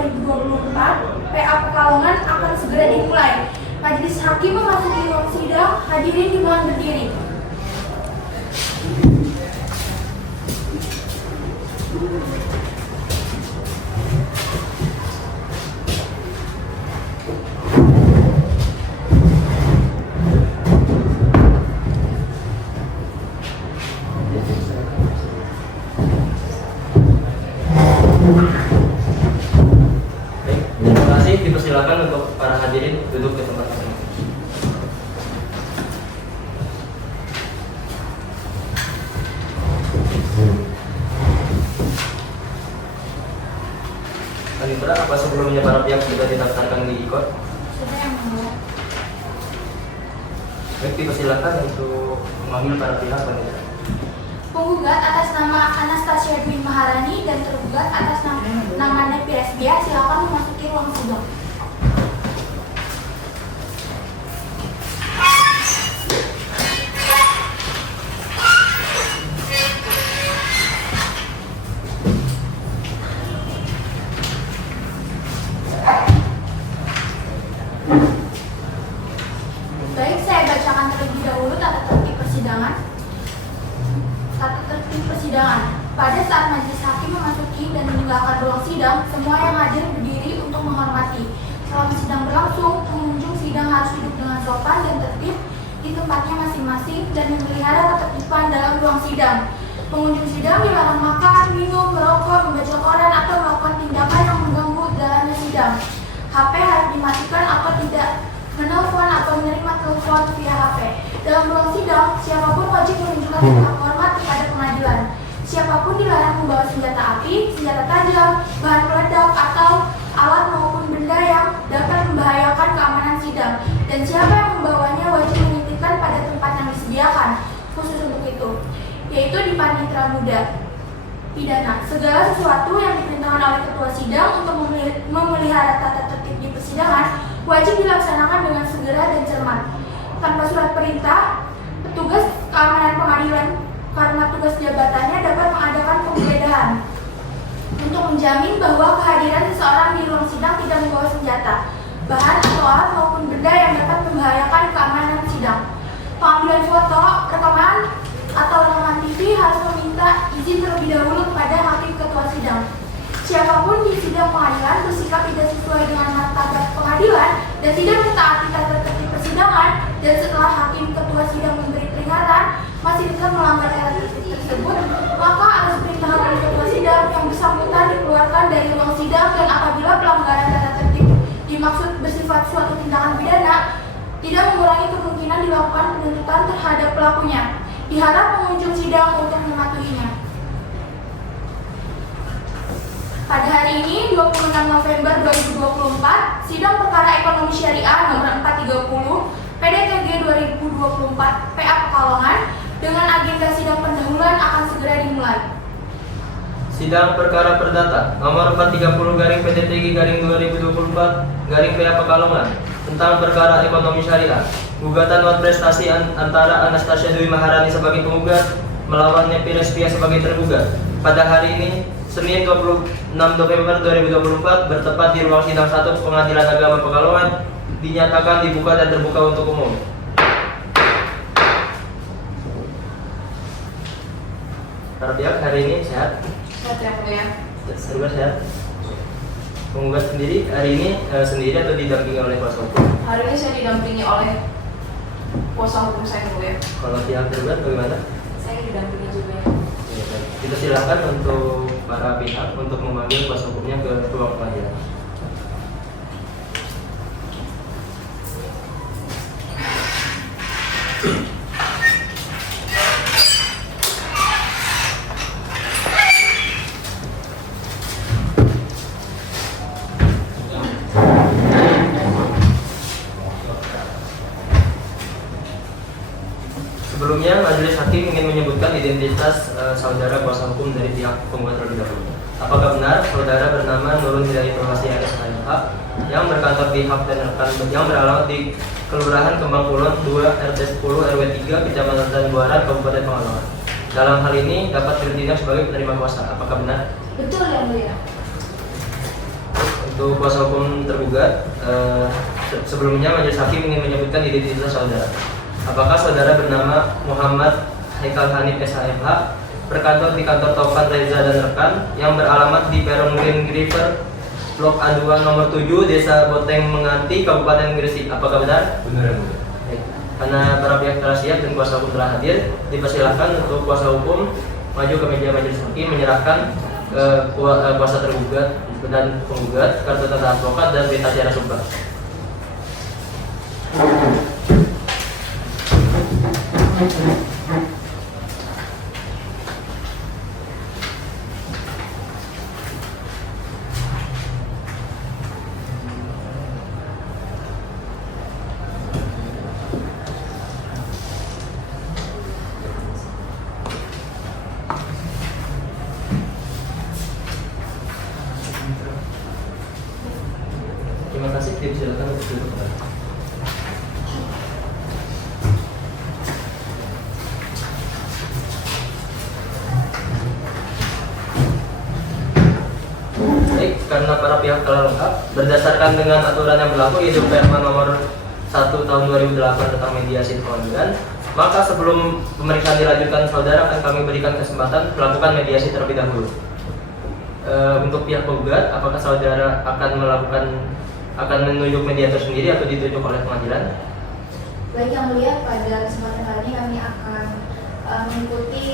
2024, PA Pekalongan akan segera dimulai. Majelis Hakim memasuki ruang sidang, hadirin dimohon berdiri. Baik, terima kasih. Dipersilakan untuk para hadirin duduk di tempat masing-masing. Panitera, apa sebelumnya para pihak sudah didaftarkan di IKOT? Sudah yang mulia. Baik, dipersilakan untuk memanggil para pihak, Panitera. Penggugat atas nama Anastasia Dwi Maharani dan tergugat atas nama Nepi Resbia, silakan memasuki ruang sidang. Baik, saya bacakan terlebih dahulu tata tertib persidangan. Tata tertib persidangan. Pada saat majelis hakim memasuki dan meninggalkan ruang sidang, semua yang hadir berdiri untuk menghormati. Selama sidang berlangsung, pengunjung sidang harus duduk dengan sopan dan tertib di tempatnya masing-masing dan memelihara ketertiban dalam ruang sidang. Pengunjung sidang dilarang makan, minum, merokok, membaca koran atau melakukan tindakan yang mengganggu jalannya sidang. HP harus dimatikan atau tidak menelpon atau menerima telepon via HP. Dalam ruang sidang, siapapun wajib menunjukkan sikap hormat kepada pengadilan. Siapapun dilarang membawa senjata api, senjata tajam, bahan peledak, atau alat maupun benda yang dapat membahayakan keamanan sidang. Dan siapa yang membawanya wajib menitipkan pada tempat yang disediakan khusus untuk itu, yaitu di panitera muda pidana. Segala sesuatu yang diperintahkan oleh ketua sidang untuk memelihara tata tertib di persidangan wajib dilaksanakan dengan segera dan cermat. Tanpa surat perintah, petugas keamanan pengadilan karena tugas jabatannya dapat mengadakan penggeledahan untuk menjamin bahwa kehadiran seseorang di ruang sidang tidak membawa senjata, bahan atau alat maupun benda yang dapat membahayakan keamanan sidang. Pengambilan foto, rekaman, atau rekaman TV harus meminta izin terlebih dahulu kepada hakim ketua sidang. Siapapun di sidang pengadilan bersikap tidak sesuai dengan martabat pengadilan dan tidak mentaati tata tertib persidangan, dan setelah hakim ketua sidang memberi peringatan masih tetap melanggar tata tertib tersebut, maka atas perintah hakim ketua sidang yang bersangkutan dikeluarkan dari ruang sidang, dan apabila pelanggaran tata tertib dimaksud bersifat suatu tindakan pidana, tidak mengurangi kemungkinan dilakukan penuntutan terhadap pelakunya. Diharap pengunjung sidang untuk mematuhinya. Pada hari ini, 26 November 2024, sidang perkara ekonomi syariah nomor 430 PDTG 2024 PA Pekalongan dengan agenda sidang pendahuluan akan segera dimulai. Sidang perkara perdata nomor 430-PDTG-2024 PA Pekalongan tentang perkara ekonomi syariah. Gugatan non prestasi antara Anastasia Dwi Maharani sebagai penggugat melawan Nepi Resbia sebagai tergugat. Pada hari ini, Senin 26 November 2024, bertepat di ruang sidang 1 Pengadilan Agama Pekalongan, dinyatakan dibuka dan terbuka untuk umum. Para pihak hari ini sehat? Sehat ya, Bu ya. Serba sehat. Penggugat sendiri hari ini sendiri atau didampingi oleh kuasa hukum? Hari ini saya didampingi oleh kuasa hukum saya, Bu ya. Kalau pihak tergugat bagaimana? Saya didampingi juga ya. Ya, baik. Kita silakan untuk para pihak untuk memanggil kuasa hukumnya ke ruang pengadilan. Sebelumnya, majelis hakim ingin menyebutkan identitas saudara kuasa hukum dari pihak penggugat terlebih dahulu. Apakah benar saudara bernama Nurul Hidayah Masih SHMH yang berkantor di Hak dan Rekan yang beralamat di Kelurahan Kembang Kulon 2 RT 10 RW 3 Kecamatan Tanbuaran Kabupaten Pekalongan. Dalam hal ini dapat bertindak sebagai penerima kuasa. Apakah benar? Betul ya, Bu ya. Untuk kuasa hukum tergugat, sebelumnya majelis hakim ingin menyebutkan identitas saudara. Apakah saudara bernama Muhammad Haikal Hanif SHMH, berkantor di kantor Taufan Reza dan rekan yang beralamat di Peron Green River, Blok A2 nomor 7, Desa Boteng Menganti, Kabupaten Gresik. Apakah benar? Benar. Baik. Karena para pihak telah siap dan kuasa hukum telah hadir, dipersilakan untuk kuasa hukum maju ke meja majelis hakim menyerahkan kuasa tergugat dan penggugat, kartu tanda advokat dan berita acara sumpah. Terima kasih, silakan untuk duduk kembali. Baik, karena para pihak telah lengkap, berdasarkan dengan aturan yang berlaku yaitu Permen nomor 1 tahun 2008 tentang mediasi pengadilan, maka sebelum pemeriksaan dilanjutkan, saudara akan kami berikan kesempatan melakukan mediasi terlebih dahulu. Untuk pihak penggugat, apakah saudara akan menunjuk mediator sendiri atau ditunjuk oleh pengadilan? Baik Yang Mulia, pada kesempatan kali ini kami akan mengikuti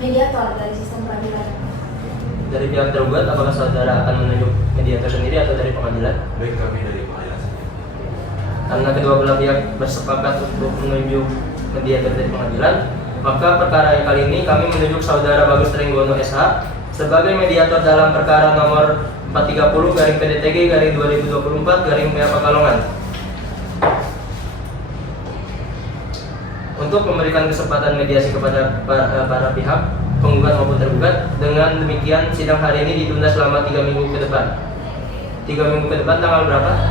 mediator dari sistem peradilan. Dari pihak tergugat, apakah saudara akan menunjuk mediator sendiri atau dari pengadilan? Baik, kami dari pengadilan sendiri. Karena kedua belah pihak bersepakat untuk menunjuk mediator dari pengadilan, maka perkara yang kali ini kami menunjuk saudara Bagus Trenggono SH sebagai mediator dalam perkara nomor 430/PDTG/2024/PA Pekalongan. Untuk memberikan kesempatan mediasi kepada para pihak penggugat maupun tergugat, dengan demikian sidang hari ini ditunda selama 3 minggu ke depan. 3 minggu ke depan tanggal berapa,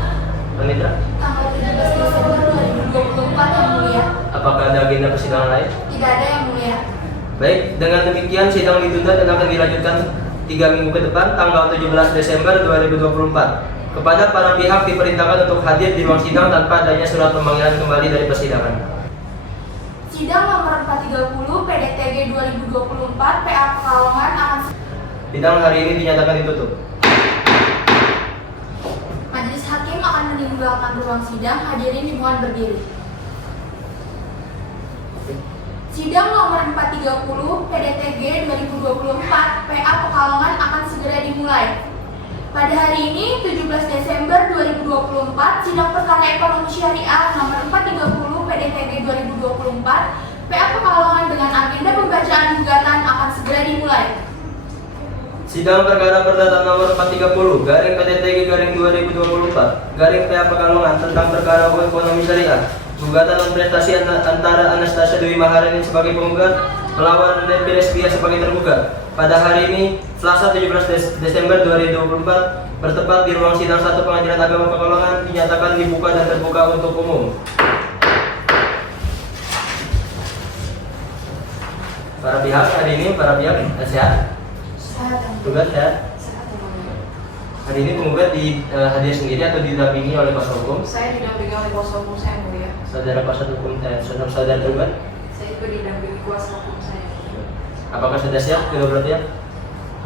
Panitra? Tanggal 17 Desember 2024 Yang Mulia. Apakah ada agenda persidangan lain? Tidak ada Yang Mulia. Baik, dengan demikian sidang ditunda dan akan dilanjutkan 3 minggu ke depan tanggal 17 Desember 2024. Kepada para pihak diperintahkan untuk hadir di ruang sidang tanpa adanya surat pemanggilan kembali dari persidangan. Sidang nomor 430 PDTG 2024 PA Pekalongan akan Sidang hari ini dinyatakan ditutup. Majelis Hakim akan meninggalkan ruang sidang, hadirin dimohon berdiri. Sidang nomor 430 PDTG 2024 PA Pekalongan akan segera dimulai. Pada hari ini, 17 Desember 2024, sidang perkara ekonomi syariah nomor 430 PDTG 2024 PA Pekalongan dengan agenda pembacaan gugatan akan segera dimulai. Sidang perkara perdata nomor 430/PDTG/2024/PA Pekalongan tentang perkara ekonomi syariah, gugatan non prestasi antara Anastasia Dewi Maharani sebagai penggugat melawan Nepi Resbia sebagai tergugat pada hari ini, Selasa 17 Desember 2024, bertepat di ruang sidang 1 Pengadilan Agama Pekalongan, dinyatakan dibuka dan terbuka untuk umum. Para pihak sehat? Sehat, Yang Mulia. Penggugat sehat? Sehat, Yang Mulia. Hari ini penggugat hadir sendiri atau didampingi oleh kuasa hukum? Saya didampingi oleh kuasa hukum saya, Yang Mulia. Saudara kuasa hukum, saudara tergugat? Saya juga didampingi kuasa hukum saya. Apakah sudah siap kedua belah pihak?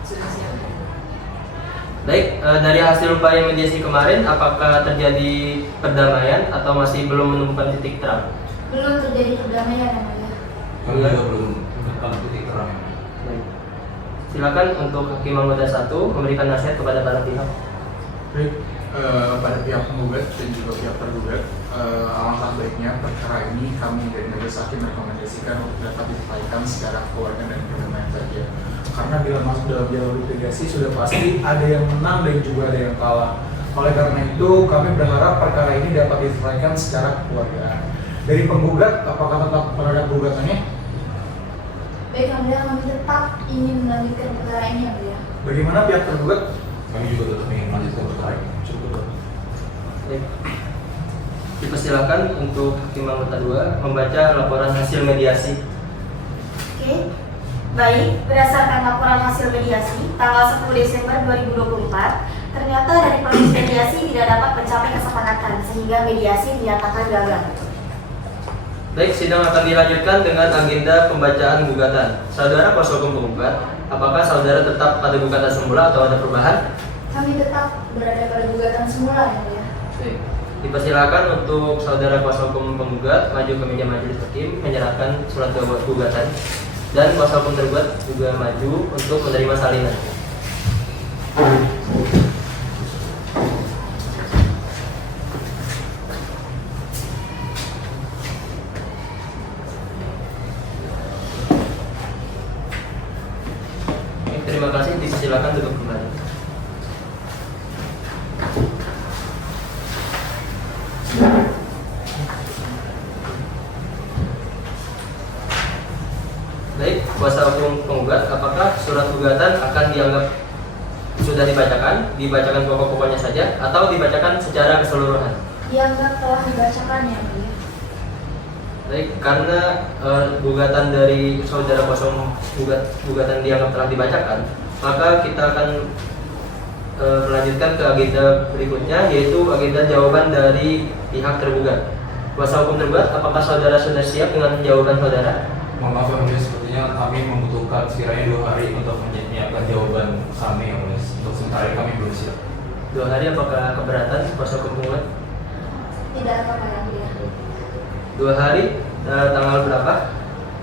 Sudah siap. Baik, dari hasil upaya mediasi kemarin, apakah terjadi perdamaian atau masih belum menemukan titik terang? Belum terjadi perdamaian, Yang Mulia. Kami juga belum menemukan titik terang. Baik. Silakan untuk Hakim Anggota 1 memberikan nasihat kepada para pihak. Baik, pada pihak penggugat dan juga pihak tergugat, alangkah baiknya perkara ini kami dari majelis hakim merekomendasikan untuk dapat diselesaikan secara keluarga dan perdamaian saja. Karena bila masuk dalam jalur litigasi sudah pasti ada yang menang dan juga ada yang kalah. Oleh karena itu kami berharap perkara ini dapat diselesaikan secara kekeluargaan. Dari penggugat, apakah tetap terhadap gugatannya? Baik, Yang Mulia, kami tetap ingin melanjutkan perkara ini, Yang Mulia. Bagaimana pihak tergugat? Kami juga tetap ingin melanjutkan perkara ini. Cukup. Baik. Dipersilakan untuk Hakim Anggota 2 membaca laporan hasil mediasi. Oke. Baik, berdasarkan laporan hasil mediasi tanggal 10 Desember 2024, Ternyata dari proses mediasi tidak dapat mencapai kesepakatan sehingga mediasi dinyatakan gagal. Baik, sidang akan dilanjutkan dengan agenda pembacaan gugatan. Saudara kuasa hukum penggugat, apakah saudara tetap pada gugatan semula atau ada perubahan? Kami tetap berada pada gugatan semula, yang mulia. Baik. Dipersilakan untuk saudara kuasa hukum penggugat maju ke meja majelis hakim menyerahkan surat gugatan, dan kuasa hukum tergugat juga maju untuk menerima salinan. Terima kasih, dipersilakan duduk kembali. Baik, kuasa hukum penggugat, apakah surat gugatan akan dianggap sudah dibacakan pokok-pokoknya saja, atau dibacakan secara keseluruhan? Dianggap telah dibacakan, yang mulia. Baik, karena gugatan dari saudara kuasa hukum gugatan dianggap telah dibacakan, maka kita akan melanjutkan ke agenda berikutnya, yaitu agenda jawaban dari pihak tergugat. Kuasa hukum tergugat, apakah saudara sudah siap dengan jawaban saudara? Mohon maaf yang mulia, sepertinya kami membutuhkan sekiranya 2 hari untuk menyiapkan jawaban kami yang mulia. Untuk sementara ini kami belum siap. 2 hari, apakah keberatan kuasa hukum penggugat? Tidak apa-apa, yang mulia. 2 hari, tanggal berapa?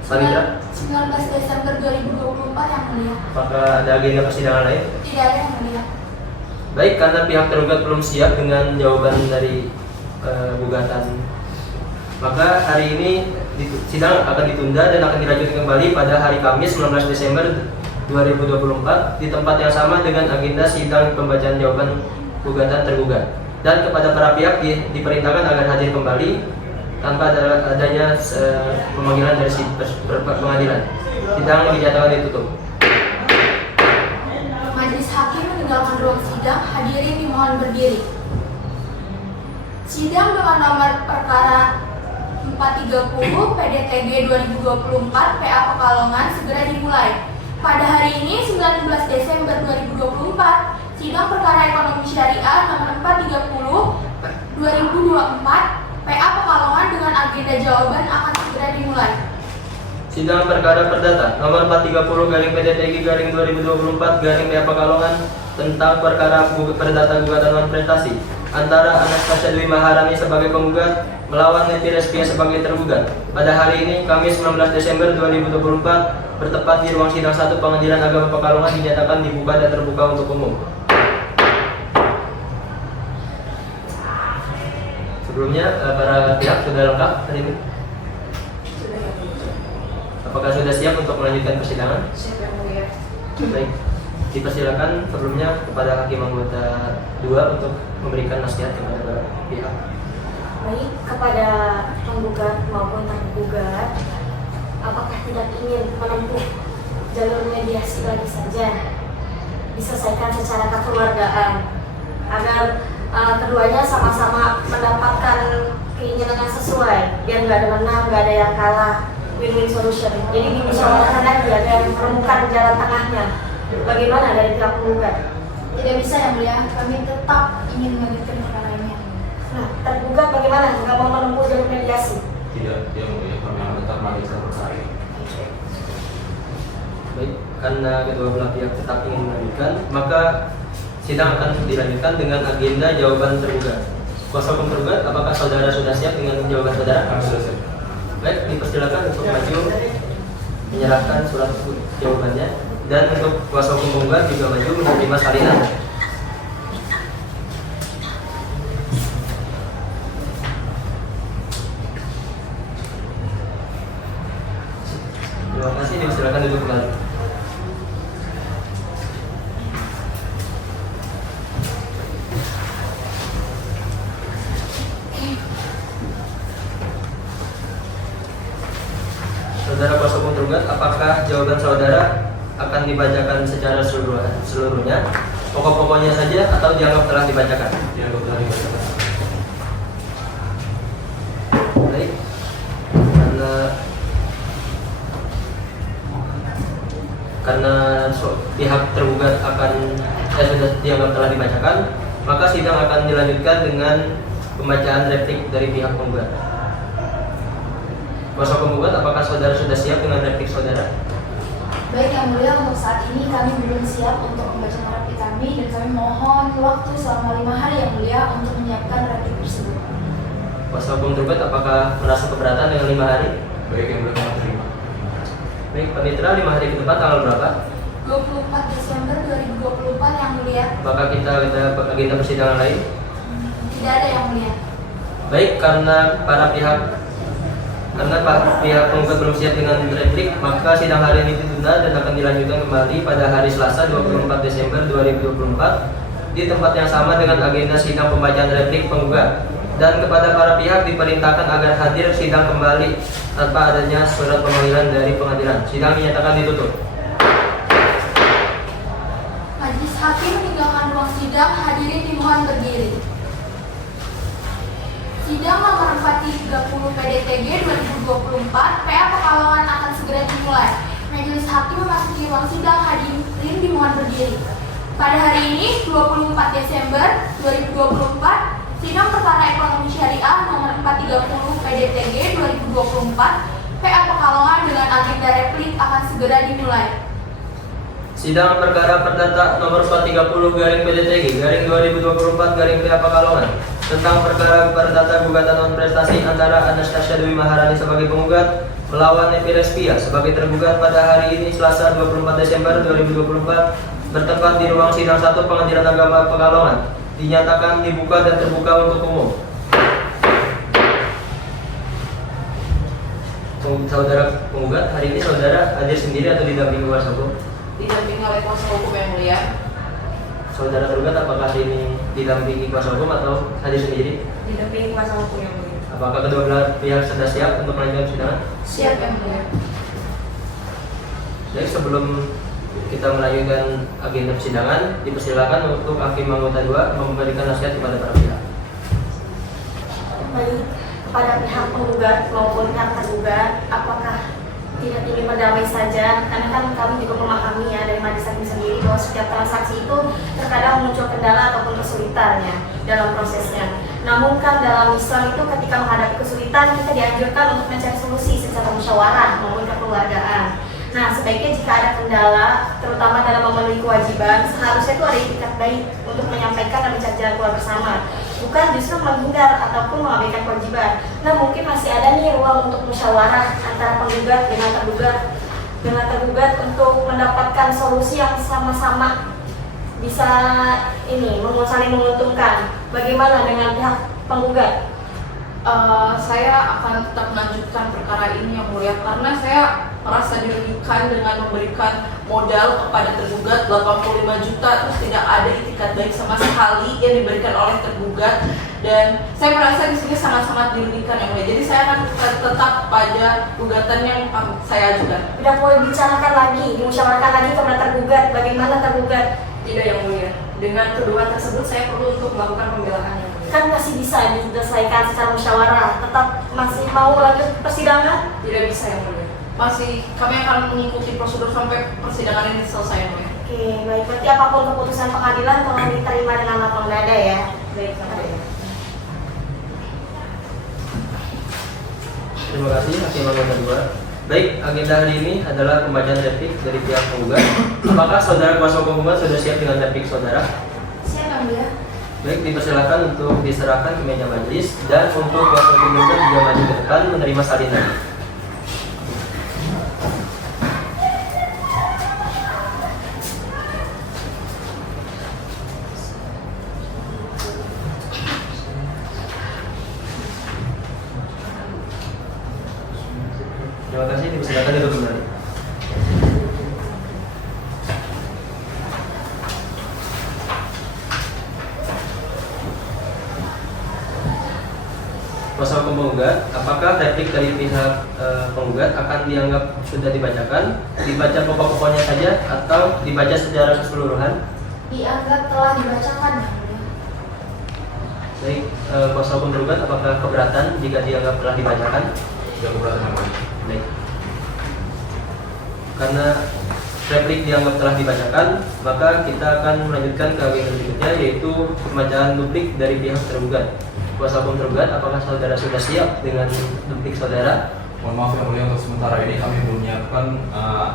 Panitra? 19 Desember 2024, yang mulia. Apakah ada agenda persidangan lain? Tidak ada, yang mulia. Baik, karena pihak tergugat belum siap dengan jawaban dari gugatan, maka hari ini sidang akan ditunda dan akan dilanjutkan kembali pada hari Kamis 19 Desember 2024 di tempat yang sama dengan agenda sidang pembacaan jawaban gugatan tergugat. Dan kepada para pihak diperintahkan agar hadir kembali tanpa adanya pemanggilan dari pengadilan. Sidang dinyatakan ditutup. Majelis hakim meninggalkan ruang sidang, hadirin dimohon berdiri. Sidang dengan nomor perkara 430 PDTG 2024 PA Pekalongan segera dimulai. Pada hari ini 19 Desember 2024, sidang perkara ekonomi syariah nomor 430 2024 PA Pekalongan dengan agenda jawaban akan segera dimulai. Sidang perkara perdata nomor 430 garing PDTG garing 2024 garing PA Pekalongan tentang perkara perdata gugatan non prestasi antara Anastasia Dwi Maharani sebagai penggugat melawan Neti Respia sebagai tergugat pada hari ini Kamis 19 Desember 2024 bertepat di ruang sidang 1 Pengadilan Agama Pekalongan dinyatakan dibuka dan terbuka untuk umum. Sebelumnya para pihak sudah lengkap hari ini? Apakah sudah siap untuk melanjutkan persidangan? Siap, yang mulia. Baik, dipersilakan sebelumnya kepada hakim anggota 2 untuk memberikan nasihat kepada pihak. Baik, kepada penggugat maupun tergugat, apakah tidak ingin menempuh jalur mediasi lagi saja, diselesaikan secara kekeluargaan agar keduanya sama-sama mendapatkan keinginan yang sesuai, biar nggak ada menang, nggak ada yang kalah, win-win solution. Jadi dimusyawarahkan lagi agar menemukan jalan tengahnya. Bagaimana dari pihak penggugat? Tidak bisa, yang mulia. Kami tetap ingin melanjutkan perkara ini. Nah, tergugat bagaimana? Nggak mau menempuh jalur mediasi? Tidak, yang mulia, kami akan tetap melanjutkan perkara ini. Baik, karena kedua belah pihak tetap ingin melanjutkan, maka sidang akan dilanjutkan dengan agenda jawaban tergugat. Kuasa hukum tergugat, apakah saudara sudah siap dengan jawaban saudara? Kami sudah siap. Baik, dipersilakan untuk maju menyerahkan surat jawabannya, dan untuk kuasa hukum penggugat juga maju menerima salinan. Terima kasih, dipersilakan duduk kembali. Saudara kuasa hukum tergugat, apakah jawaban saudara akan dibacakan secara seluruhnya, pokok-pokoknya saja, atau dianggap telah dibacakan? Dianggap telah dibacakan. Baik, karena pihak tergugat akan dianggap telah dibacakan, maka sidang akan dilanjutkan dengan pembacaan replik dari pihak penggugat. Kuasa penggugat, apakah saudara sudah siap dengan replik saudara? Baik Yang Mulia, untuk saat ini kami belum siap untuk membaca replik kami dan kami mohon waktu selama 5 hari Yang Mulia untuk menyiapkan replik tersebut. Kuasa hukum tergugat, apakah merasa keberatan dengan 5 hari? Baik, yang mulia kami terima. Baik, panitera 5 hari ke depan tanggal berapa? 24 Desember 2024 Yang Mulia. Apakah kita ada agenda persidangan lain? Tidak ada Yang Mulia. Baik, karena pihak penggugat belum siap dengan replik, maka sidang hari ini ditunda dan akan dilanjutkan kembali pada hari Selasa 24 Desember 2024 di tempat yang sama dengan agenda sidang pembacaan replik penggugat. Dan kepada para pihak diperintahkan agar hadir sidang kembali tanpa adanya surat pemanggilan dari pengadilan. Sidang dinyatakan ditutup. Majelis Hakim meninggalkan ruang sidang, hadirin dimohon berdiri. Sidang nomor 430 PDTG 2024 PA Pekalongan akan segera dimulai. Majelis Hakim memasuki ruang sidang, hadirin dimohon berdiri. Pada hari ini 24 Desember 2024, sidang perkara ekonomi syariah nomor 430 PDTG 2024 PA Pekalongan dengan agenda replik akan segera dimulai. Sidang perkara perdata nomor 430 PDTG 2024 PA Pekalongan tentang perkara perdata gugatan non prestasi antara Anastasia Dewi Maharani sebagai penggugat melawan Nevi Respia sebagai tergugat pada hari ini Selasa 24 Desember 2024 bertempat di ruang sidang 1 Pengadilan Agama Pekalongan dinyatakan dibuka dan terbuka untuk umum. Saudara penggugat, hari ini saudara hadir sendiri atau didampingi kuasa hukum? Didampingi oleh kuasa hukum Yang Mulia. Saudara tergugat, apakah hari ini didampingi kuasa hukum atau hadir sendiri? Didampingi kuasa hukum Yang Mulia. Apakah kedua belah pihak sudah siap untuk melanjutkan persidangan? Siap Yang Mulia. Jadi sebelum kita melanjutkan agenda persidangan, dipersilakan untuk Hakim Anggota 2 memberikan nasihat kepada para pihak. Baik, kepada pihak penggugat maupun pihak tergugat, apakah tidak ingin berdamai saja? Karena kan kami juga memahami ya dari majelis hakim sendiri bahwa setiap transaksi itu terkadang muncul kendala ataupun kesulitannya dalam prosesnya. Namun kan dalam Islam itu ketika menghadapi kesulitan kita dianjurkan untuk mencari solusi secara musyawarah maupun kekeluargaan. Nah, sebaiknya jika ada kendala, terutama dalam memenuhi kewajiban, seharusnya itu ada itikat baik untuk menyampaikan dan mencari jalan keluar bersama. Bukan justru menghindar ataupun mengabaikan kewajiban. Nah, mungkin masih ada nih ruang untuk musyawarah antara penggugat dengan tergugat untuk mendapatkan solusi yang sama-sama bisa saling menguntungkan. Bagaimana dengan pihak penggugat? Saya akan tetap melanjutkan perkara ini Yang Mulia karena saya merasa dirugikan dengan memberikan modal kepada tergugat 85 juta terus tidak ada itikat baik sama sekali yang diberikan oleh tergugat dan saya merasa di sini sangat-sangat dirugikan Yang Mulia. Jadi saya akan tetap pada gugatan yang saya ajukan. Tidak boleh bicarakan lagi, dimusyawarahkan lagi kepada tergugat. Bagaimana tergugat? Tidak Yang Mulia. Dengan tuduhan tersebut saya perlu untuk melakukan pembelaan Yang Mulia. Kan masih bisa diselesaikan secara musyawarah. Tetap masih mau lanjut persidangan? Tidak bisa Yang Mulia. Kami akan mengikuti prosedur sampai persidangan ini selesai Yang Mulia. Oke, baik. Berarti apapun keputusan pengadilan tolong diterima dengan lapang dada ya. Baik Yang Mulia. Terima kasih Hakim Anggota 2. Baik, agenda hari ini adalah pembacaan replik dari pihak penggugat. Apakah saudara kuasa hukum penggugat sudah siap dengan replik saudara? Siap Yang Mulia. Baik, dipersilakan untuk diserahkan ke meja majelis dan untuk kuasa hukum penggugat juga maju ke depan menerima salinan. Terima kasih, dipersilakan duduk kembali. Kuasa hukum penggugat, apakah replik dari pihak penggugat akan dianggap sudah dibacakan, dibaca pokok-pokoknya saja, atau dibaca secara keseluruhan? Dianggap telah dibacakan Yang Mulia. Baik, kuasa hukum penggugat, apakah keberatan jika dianggap telah dibacakan? Tidak keberatan Yang Mulia. Baik. Karena replik dianggap telah dibacakan, maka kita akan melanjutkan ke agenda berikutnya, yaitu pembacaan duplik dari pihak tergugat. Kuasa hukum tergugat, apakah saudara sudah siap dengan duplik saudara? Mohon maaf yang mulia, untuk sementara ini kami belum menyiapkan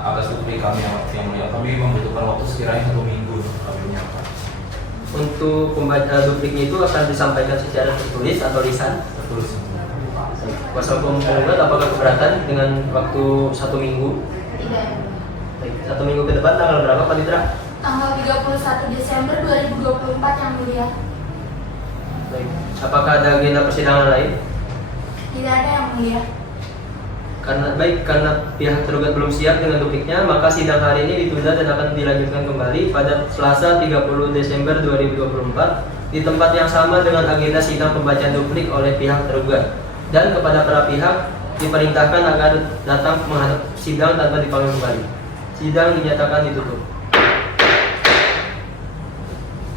atas duplik kami yang mulia. Kami membutuhkan waktu sekiranya 1 minggu untuk kami menyiapkan. Untuk pembacaan dupliknya itu akan disampaikan secara tertulis atau lisan? Tertulis. Kuasa hukum tergugat, apakah keberatan dengan waktu 1 minggu? Tidak. Baik, 1 minggu ke depan tanggal berapa Pak Ditra? Tanggal 31 Desember 2024 yang mulia. Baik. Apakah ada agenda persidangan lain? Tidak ada yang mulia. Karena pihak tergugat belum siap dengan dupliknya, maka sidang hari ini ditunda dan akan dilanjutkan kembali pada Selasa 30 Desember 2024 di tempat yang sama dengan agenda sidang pembacaan duplik oleh pihak tergugat. Dan kepada para pihak diperintahkan agar datang menghadap sidang tanpa dipanggil kembali. Sidang dinyatakan ditutup.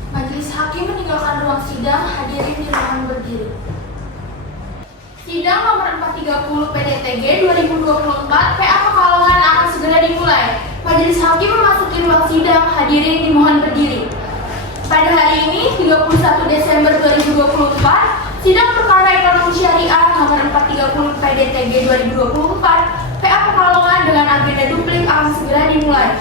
Majelis hakim meninggalkan ruang sidang, hadirin di ruangan berdiri. Sidang nomor 430 PDTG 2024 PA Pekalongan akan segera dimulai. Majelis hakim memasuki ruang sidang, hadirin dimohon berdiri. Pada hari ini, 31 Desember 2024, sidang perkara ekonomi syariah nomor 430 PDTG 2024 PA Pekalongan dengan agenda duplik akan segera dimulai.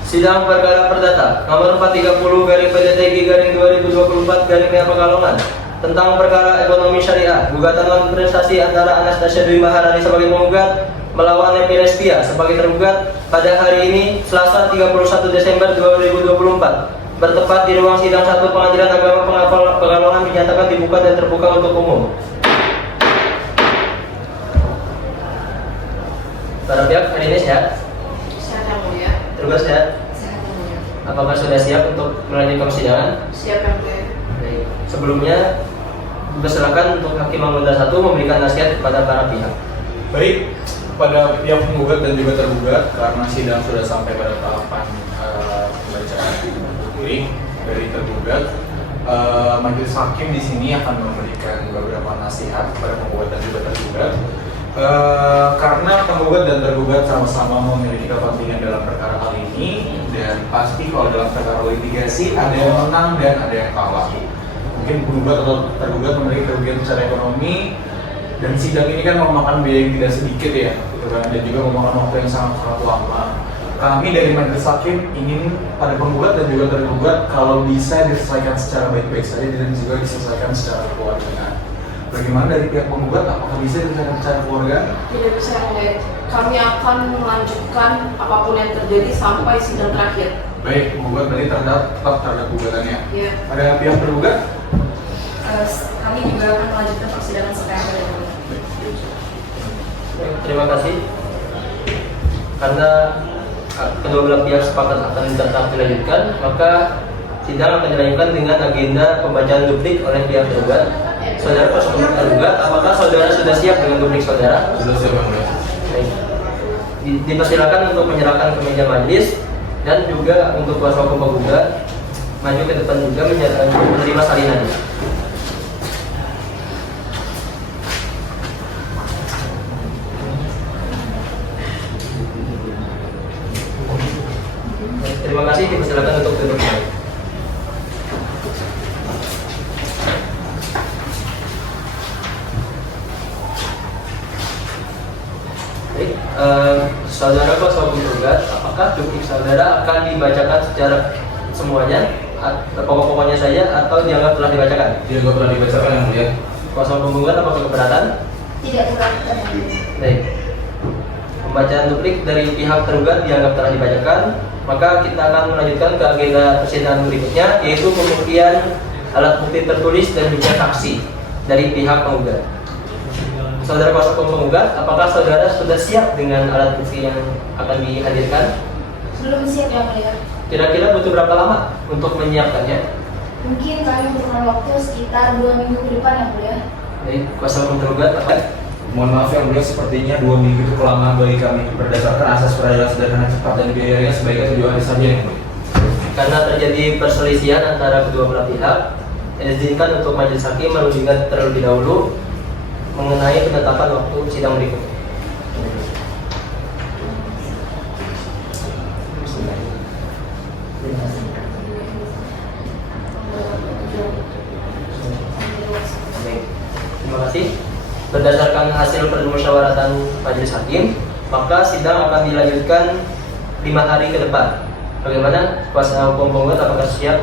Sidang perkara perdata nomor 430/PDTG/2024 PA Pekalongan tentang perkara ekonomi syariah, gugatan non prestasi antara Anastasia Dwi Maharani sebagai penggugat melawan Epires Pia sebagai tergugat pada hari ini Selasa 31 Desember 2024 bertepat di ruang sidang 1 Pengadilan Agama Pekalongan dinyatakan dibuka dan terbuka untuk umum. Para pihak hari ini sehat? Sehat yang mulia. Tergugat sehat? Sehat yang mulia. Apakah sudah siap untuk melanjutkan persidangan? Siap yang mulia. Baik. Sebelumnya, silakan untuk Hakim Anggota 1 memberikan nasihat kepada para pihak. Baik, pada pihak penggugat dan juga tergugat, karena sidang sudah sampai pada tahapan pembacaan duplik dari tergugat, majelis hakim di sini akan memberikan beberapa nasihat kepada penggugat dan juga tergugat. Karena penggugat dan tergugat sama-sama memiliki kepentingan dalam perkara kali ini, dan pasti kalau dalam perkara litigasi ada yang menang dan ada yang kalah. Mungkin penggugat atau tergugat memiliki kerugian secara ekonomi, dan sidang ini kan memakan biaya yang tidak sedikit ya, gitu kan, dan juga memakan waktu yang sangat lama. Kami dari majelis hakim ingin pada penggugat dan juga tergugat kalau bisa diselesaikan secara baik-baik saja dan juga diselesaikan secara keluarga. Bagaimana dari pihak penggugat, apakah bisa diselesaikan secara keluarga? Tidak bisa yang mulia. Kami akan melanjutkan apapun yang terjadi sampai sidang terakhir. Baik, penggugat berarti tetap terhadap gugatannya. Iya. Ada pihak tergugat? Kami juga akan melanjutkan persidangan sekarang. Terima kasih. Karena kedua belah pihak sepakat akan tetap dilanjutkan, maka sidang akan dilanjutkan dengan agenda pembacaan duplik oleh pihak tergugat. Saudara kuasa hukum tergugat, apakah saudara sudah siap dengan duplik saudara? Sudah siap yang mulia. Baik. Dipersilakan untuk menyerahkan ke meja majelis, dan juga untuk kuasa hukum penggugat maju ke depan juga menerima salinan. Terima kasih, dipersilakan untuk duduk. Baik, saudara kuasa hukum tergugat, apakah duplik saudara akan dibacakan secara semuanya, pokok-pokoknya saja, atau dianggap telah dibacakan? Dianggap telah dibacakan yang mulia. Kuasa hukum penggugat apakah keberatan? Tidak keberatan. Baik. Pembacaan duplik dari pihak tergugat dianggap telah dibacakan, maka kita akan melanjutkan ke agenda persidangan berikutnya, yaitu pembuktian alat bukti tertulis dan juga saksi dari pihak penggugat. Saudara kuasa hukum penggugat, apakah saudara sudah siap dengan alat bukti yang akan dihadirkan? Belum siap ya mulia. Kira-kira butuh berapa lama untuk menyiapkannya? Mungkin kami membutuhkan waktu sekitar 2 minggu ke depan ya mulia. Baik, kuasa hukum tergugat, apa? Mohon maaf yang mulia, sepertinya 2 minggu itu kelamaan bagi kami. Berdasarkan asas peradilan sederhana cepat dan biayanya sebaiknya 7 hari saja yang mulia. Karena terjadi perselisihan antara kedua belah pihak, izinkan untuk majelis hakim merundingkan terlebih dahulu mengenai penetapan waktu sidang berikutnya. berdasarkan hasil permusyawaratan majelis hakim, maka sidang akan dilanjutkan 5 hari ke depan. Bagaimana kuasa hukum penggugat, apakah siap?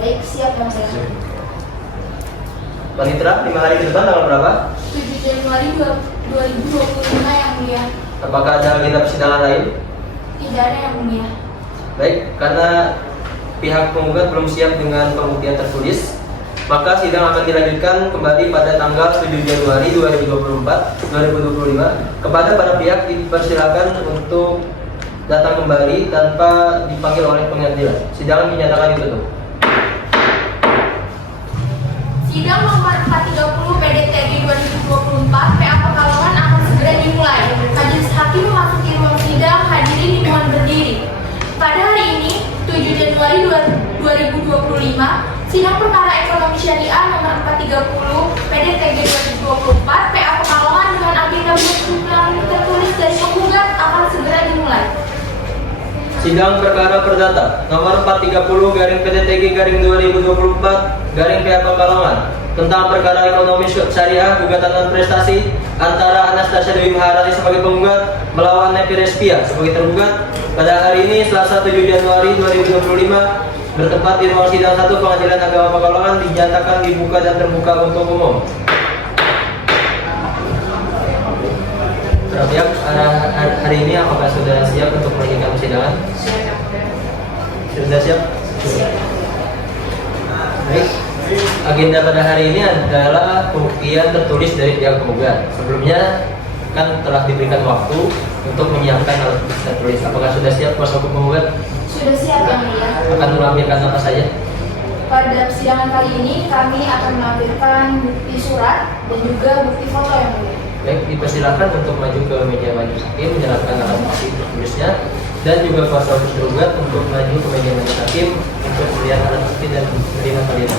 Baik, siap yang mulia. Panitra, 5 hari ke depan tanggal berapa? 7 Januari 2025 yang mulia. Apakah ada agenda persidangan lain? Tidak ada yang mulia. Baik, karena pihak penggugat belum siap dengan pembuktian tertulis, maka sidang akan dilanjutkan kembali pada tanggal 7 Januari 2025. Kepada para pihak dipersilakan untuk datang kembali tanpa dipanggil oleh pengadilan. Sidang dinyatakan ditutup. Sidang nomor 430 PDTG 2024 PA Pekalongan akan segera dimulai. Majelis hakim memasuki ruang sidang, hadirin dimohon berdiri. Pada hari ini, 7 Januari 2025, sidang perkara ekonomi syariah nomor 430 PDTG 2024 PA Pekalongan dengan agenda persidangan tertulis dari penggugat akan segera dimulai. Sidang perkara perdata nomor 430-PDTG-2024-PA Pekalongan tentang perkara ekonomi syariah gugatan non prestasi antara Anastasia Dewi Maharani sebagai penggugat melawan Nepi Respia sebagai tergugat pada hari ini Selasa 7 Januari 2025 bertempat di ruang sidang 1 Pengadilan Agama Pekalongan dinyatakan dibuka dan terbuka untuk umum. Para pihak hari ini apakah sudah siap untuk melanjutkan persidangan? Sudah siap? Baik. Agenda pada hari ini adalah pembuktian tertulis dari pihak penggugat. Sebelumnya kan telah diberikan waktu untuk menyiapkan alat bukti tertulis. Apakah sudah siap kuasa hukum penggugat? Sudah siap yang mulia. Akan melampirkan apa saja? Pada persidangan kali ini kami akan melampirkan bukti surat dan juga bukti foto yang mulia. Baik, dipersilakan untuk maju ke meja majelis hakim menyerahkan alat bukti tertulisnya dan juga kuasa hukum tergugat untuk maju ke meja majelis hakim untuk melihat alat bukti dan menerima kalian.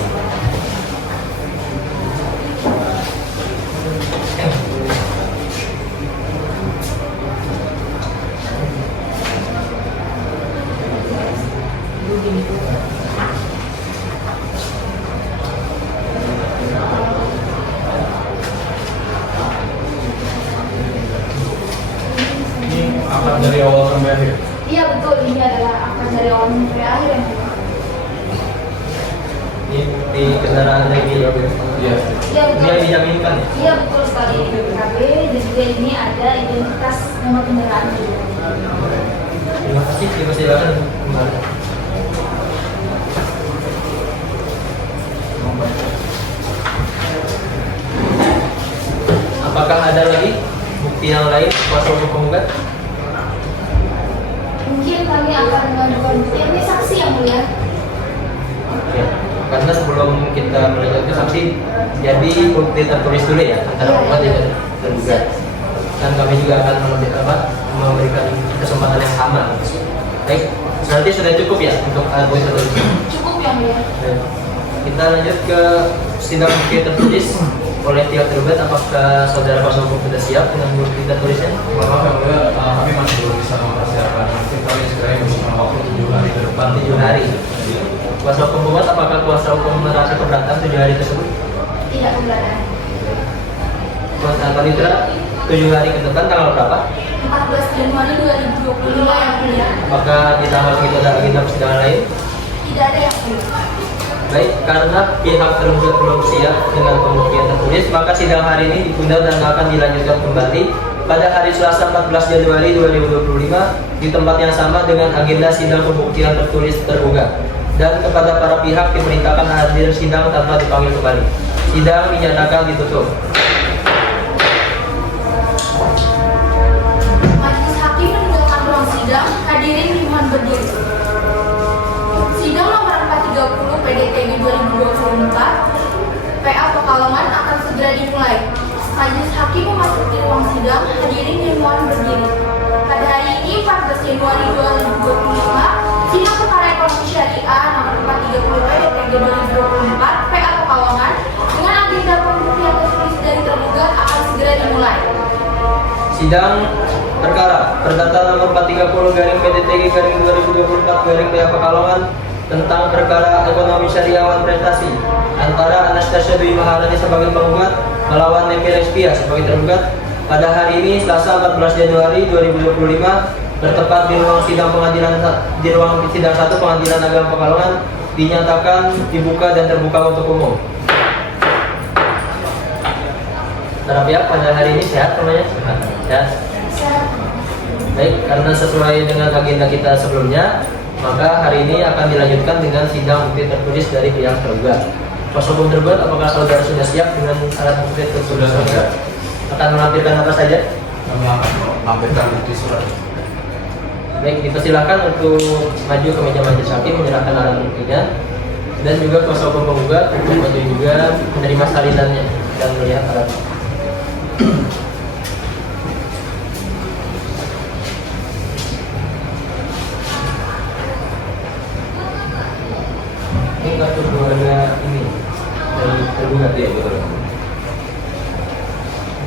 Ini akan dari awal sampai akhir. Iya betul, ini adalah akan dari awal sampai akhir yang mulia. Ini bukti kendaraan lagi ya, Bu? Iya. Iya Ini betul. yang dijaminkan ya? Iya betul sekali BPKB dan juga ini ada identitas nomor kendaraan juga. Terima kasih, dipersilakan untuk kembali. Apakah ada lagi bukti yang lain kuasa hukum penggugat? Mungkin kami akan mengajukan bukti ini saksi yang mulia. Ya, karena sebelum kita melanjutkan saksi, jadi bukti tertulis dulu ya antara penggugat dan tergugat. Dan kami juga akan memberikan kesempatan yang sama. Baik, berarti sudah cukup ya untuk alat bukti tertulis. Cukup yang mulia. Baik. Kita lanjut ke sidang bukti tertulis oleh pihak tergugat. Apakah saudara kuasa hukum sudah siap dengan bukti tertulisnya? Maaf yang mulia, kami masih belum bisa mempersiapkan. Mungkin kami segera membutuhkan waktu 7 hari ke depan. 7 hari. Kuasa hukum penggugat, apakah kuasa hukum merasa keberatan 7 hari tersebut? Tidak keberatan. Kuasa panitera 7 hari ke depan tanggal berapa? 14 Januari 2025 yang mulia. Apakah di tanggal segitu ada agenda persidangan lain? Tidak ada yang mulia. Baik, karena pihak tergugat belum siap dengan pembuktian tertulis, maka sidang hari ini ditunda dan akan dilanjutkan kembali pada hari Selasa 14 Januari 2025 di tempat yang sama dengan agenda sidang pembuktian tertulis tergugat. Dan kepada para pihak diperintahkan hadir sidang tanpa dipanggil kembali. Sidang dinyatakan ditutup. Majelis hakim meninggalkan ruang sidang, hadirin dimohon berdiri. Sidang nomor 430 PDTG 2024 PA Pekalongan akan segera dimulai. Majelis hakim memasuki ruang sidang, hadirin dimohon berdiri. Pada hari ini 14 Januari 2025, sidang perkara ekonomi syariah nomor 430 PDTG 2024 PA Pekalongan dengan agenda pembuktian tertulis dari tergugat akan segera dimulai. Sidang perkara perdata nomor 430-PDTG-2024-PA Pekalongan tentang perkara ekonomi syariah wan prestasi antara Anastasia Dewi Maharani sebagai penggugat melawan Nepires Pia sebagai tergugat pada hari ini Selasa 14 Januari 2025 bertempat di ruang sidang sidang 1 Pengadilan Agama Pekalongan dinyatakan dibuka dan terbuka untuk umum. Para pihak pada hari ini sehat namanya? Sehat. Baik, karena sesuai dengan agenda kita sebelumnya, maka hari ini akan dilanjutkan dengan sidang bukti tertulis dari pihak tergugat. Kuasa hukum tergugat, apakah saudara sudah siap dengan alat bukti tertulis? Sudah. Akan melampirkan apa saja? Kami akan melampirkan bukti surat. Baik, dipersilakan untuk maju ke meja majelis hakim menyerahkan alat buktinya, dan juga kuasa hukum penggugat untuk maju juga menerima salinannya dan melihat alat bukti. Ini kartu keluarga ini dari tergugat ya, betul.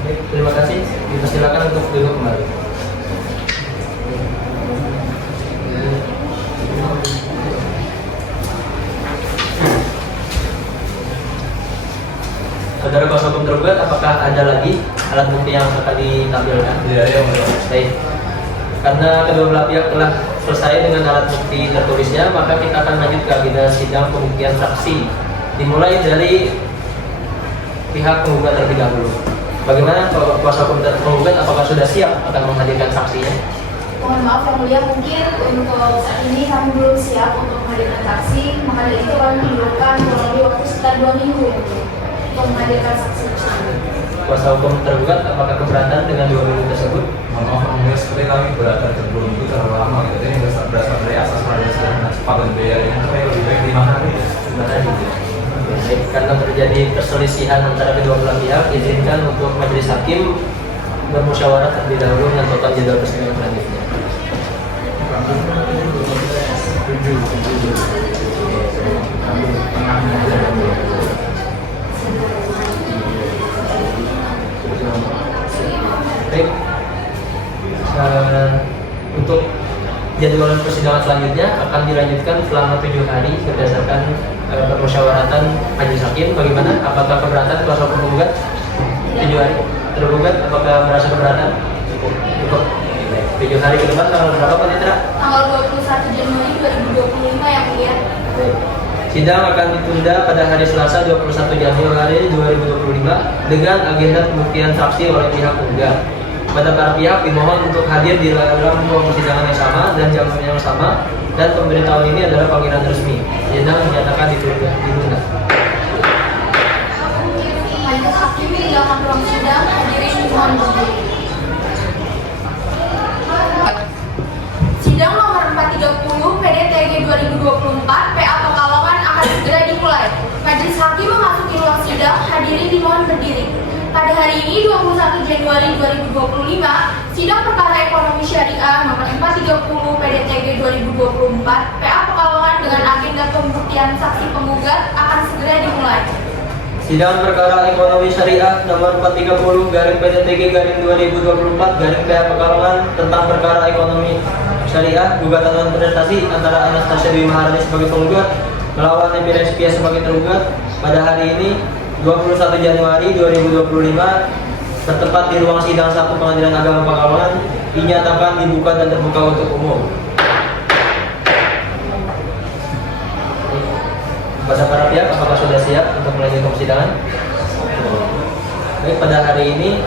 Oke, terima kasih. Dipersilakan untuk duduk kembali. Saudara kuasa hukum tergugat, apakah ada lagi alat bukti yang akan ditampilkan? Iya, yang mulia. Baik. Karena kedua belah pihak telah selesai dengan alat bukti tertulisnya, maka kita akan lanjut ke agenda sidang pembuktian saksi. Dimulai dari pihak penggugat terlebih dahulu. Bagaimana kuasa hukum penggugat, apakah sudah siap akan menghadirkan saksinya? Mohon maaf yang mulia, mungkin untuk saat ini kami belum siap untuk menghadirkan saksi. Maka dari itu kami memerlukan kurang lebih waktu sekitar 2 minggu ya, Bu, untuk menghadirkan saksi tersebut. Kuasa hukum tergugat, apakah keberatan dengan 2 minggu tersebut? Mohon maaf, Yang Mulia, seperti kami keberatan sebelum itu terlalu lama gitu. Ini berasal dari asas peradilan sederhana cepat dan biaya ringan, supaya lebih baik di mana hari ya? Gimana gitu? Baik, karena terjadi perselisihan antara kedua belah pihak, izinkan untuk majelis hakim bermusyawarah terlebih dahulu menentukan jadwal persidangan selanjutnya. Baik, untuk jadwal persidangan selanjutnya akan dilanjutkan selama 7 hari berdasarkan permusyawaratan majelis hakim. Bagaimana? Apakah keberatan kuasa hukum penggugat? 7 hari. Tergugat apakah merasa keberatan? Cukup. 7 hari ke depan tanggal berapa Pak Netra? Tanggal 21 Januari 2025 yang mulia. Sidang akan ditunda pada hari Selasa 21 Januari 2025 dengan agenda pembuktian saksi oleh pihak penggugat. Pada para pihak dimohon untuk hadir di dalam ruang persidangan yang sama dan jam yang sama, dan pemberitahuan ini adalah panggilan resmi. Sidang dinyatakan ditunda. Majelis hakim meninggalkan ruang sidang, hadirin dimohon berdiri. Sidang nomor 430 PDTG 2024 PA Pekalongan akan segera dimulai. Majelis hakim memasuki ruang sidang, hadirin dimohon berdiri. Pada hari ini 21 Januari 2025, sidang perkara ekonomi syariah nomor 430 PDTG 2024 PA Pekalongan dengan agenda pembuktian saksi penggugat akan segera dimulai. Sidang perkara ekonomi syariah nomor 430 garing PDTG garing 2024 garing PA Pekalongan tentang perkara ekonomi syariah gugatan non prestasi antara Anastasia Dwi Maharani sebagai penggugat melawan Nepires Pia sebagai tergugat pada hari ini 21 Januari 2025 bertempat di ruang sidang 1 Pengadilan Agama Pekalongan dinyatakan dibuka dan terbuka untuk umum. Pada para pihak, apakah sudah siap untuk melanjutkan persidangan? Baik, pada hari ini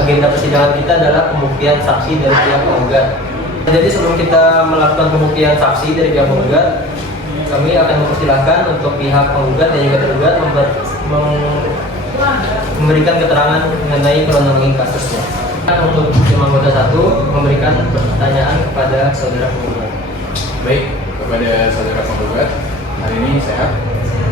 agenda persidangan kita adalah pembuktian saksi dari pihak penggugat. Jadi sebelum kita melakukan pembuktian saksi dari pihak penggugat, kami akan mempersilahkan untuk pihak penggugat dan juga tergugat memberikan keterangan mengenai kronologi kasusnya. Untuk tim anggota 1 memberikan pertanyaan kepada saudara penggugat. Baik, kepada saudara penggugat, hari ini sehat.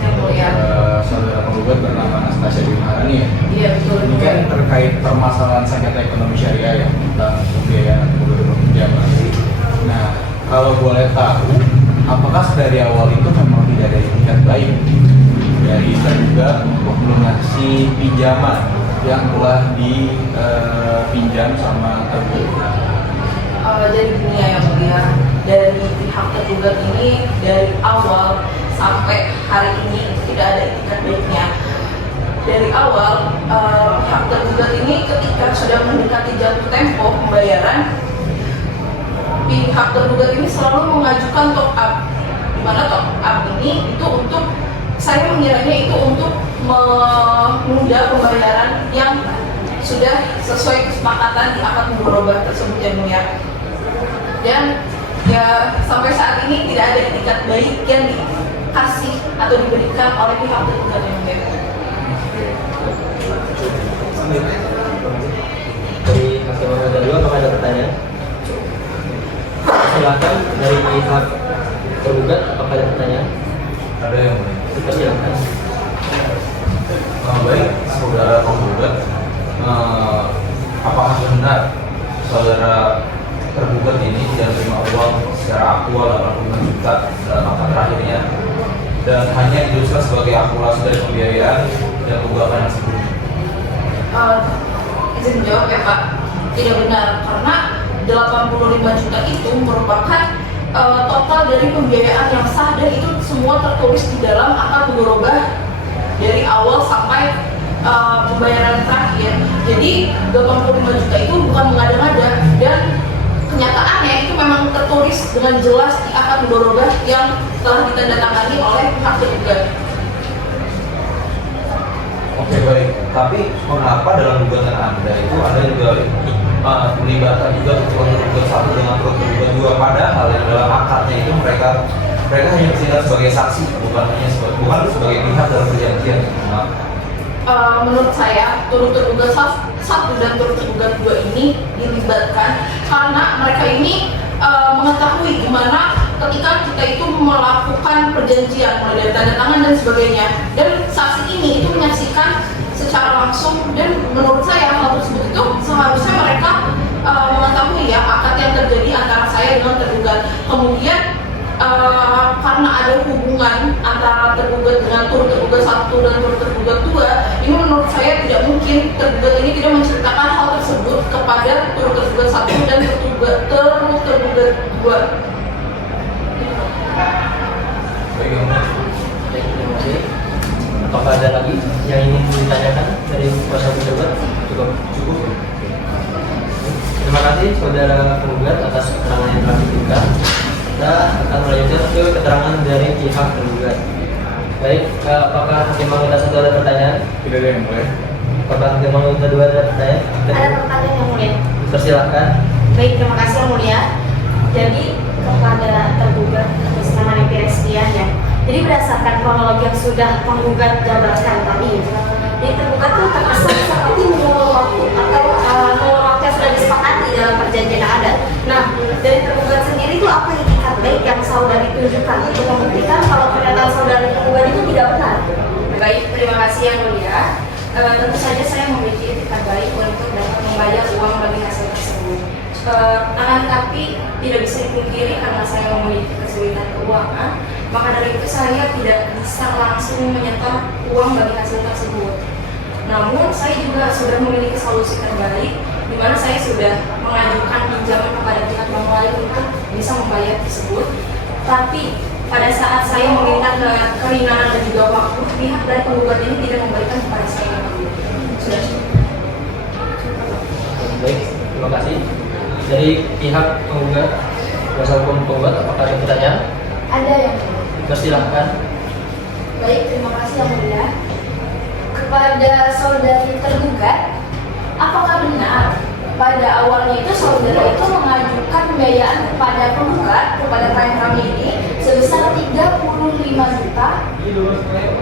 Yang mulia. Saudara penggugat bernama Anastasia Dwi Maharani ya. Iya, betul. Ini kan terkait permasalahan sengketa ekonomi syariah ya tentang pembiayaan atau gubernur pinjaman. Nah, kalau boleh tahu, apakah dari awal itu memang tidak ada itikat baik dari tergugat untuk melunasi pinjaman yang telah dipinjam sama tergugat? Jadi gini ya yang mulia, dari pihak tergugat ini dari awal sampai hari ini tidak ada itikat baiknya. dari awal pihak tergugat ini ketika sudah mendekati jatuh tempo pembayaran, pihak tergugat ini selalu mengajukan top up, di mana top up ini itu untuk, saya mengiranya itu untuk menunda pembayaran yang sudah sesuai kesepakatan di akad mudharabah tersebut yang mulia. Dan ya sampai saat ini tidak ada itikat baik yang dikasih atau diberikan oleh pihak tergugat yang mulia. Dari hakim anggota 2 apakah ada pertanyaan? Silakan dari pihak tergugat apakah ada pertanyaan? Ada yang mulia. Silakan. Baik, saudara penggugat, apakah benar saudara tergugat ini tidak terima uang secara aktual 85 juta dalam akad terakhirnya dan hanya dituliskan sebagai akumulasi dari pembiayaan dan tunggakan yang sebelumnya? Izin jawab ya Pak, tidak benar, karena 85 juta itu merupakan total dari pembiayaan yang sah dan itu semua tertulis di dalam akad mudharabah dari awal sampai pembayaran terakhir. Jadi 85 juta itu bukan mengada-ngada dan kenyataannya itu memang tertulis dengan jelas di akad mudharabah yang telah ditandatangani oleh pihak tergugat. Oke, baik, tapi mengapa dalam gugatan Anda itu ada juga pelibatan juga turut tergugat 1 dengan turut tergugat 2, padahal yang dalam akadnya itu mereka hanya bertindak sebagai saksi, bukan sebagai pihak dalam perjanjian. Menurut saya turut tergugat 1 dan turut tergugat 2 ini dilibatkan karena mereka ini mengetahui gimana ketika kita itu melakukan perjanjian mulai dari tanda tangan dan sebagainya, dan saksi ini itu menyaksikan secara langsung, dan menurut saya hal tersebut itu seharusnya mereka mengetahui ya akad yang terjadi antara saya dengan tergugat. Kemudian karena ada hubungan antara tergugat dengan turut tergugat 1 dan turut tergugat 2, ini menurut saya tidak mungkin tergugat ini tidak menceritakan hal tersebut kepada turut tergugat 1 dan turut tergugat 2. Baik, yang mulia. Terima kasih. Apakah ada lagi yang ingin ditanyakan dari kuasa tergugat? Cukup. Terima kasih saudara penggugat atas keterangan yang telah diberikan. Kita akan melanjutkan ke keterangan dari pihak tergugat. Baik, apakah hakim anggota 1 ada pertanyaan? Tidak ada yang mulia. Apakah hakim anggota 2 ada pertanyaan? Ada pertanyaan yang mulia. Persilahkan. Baik, terima kasih yang mulia. Jadi kepada tergugat atas nama Pirespian ya. Jadi berdasarkan kronologi yang sudah penggugat jabarkan tadi, jadi tergugat tuh terkesan seperti mengulur waktu atau mengulur waktu yang sudah disepakati dalam perjanjian yang ada. Nah, dari tergugat sendiri itu apa itikat baik yang saudari tunjukkan untuk membuktikan kalau pernyataan saudari tergugat itu tidak benar? Baik, terima kasih yang mulia. Tentu saja saya memiliki itikat baik untuk dapat membayar uang bagi hasil tersebut. Akan tetapi tidak bisa dipungkiri karena saya memiliki kesulitan keuangan, maka dari itu saya tidak bisa langsung menyetor uang bagi hasil tersebut. Namun saya juga sudah memiliki solusi terbaik, di mana saya sudah mengajukan pinjaman kepada pihak bank lain untuk bisa membayar tersebut. Tapi pada saat saya meminta keringanan dan juga waktu, pihak dari penggugat ini tidak memberikan kepada saya. Sudah. Baik, terima kasih. Dari pihak penggugat, kuasa hukum penggugat, apakah ada pertanyaan? Ada yang mulia. Persilahkan. Baik, terima kasih yang mulia. Kepada saudari tergugat, apakah benar pada awalnya itu saudara itu mengajukan pembiayaan kepada penggugat, kepada klien kami ini sebesar 35 juta?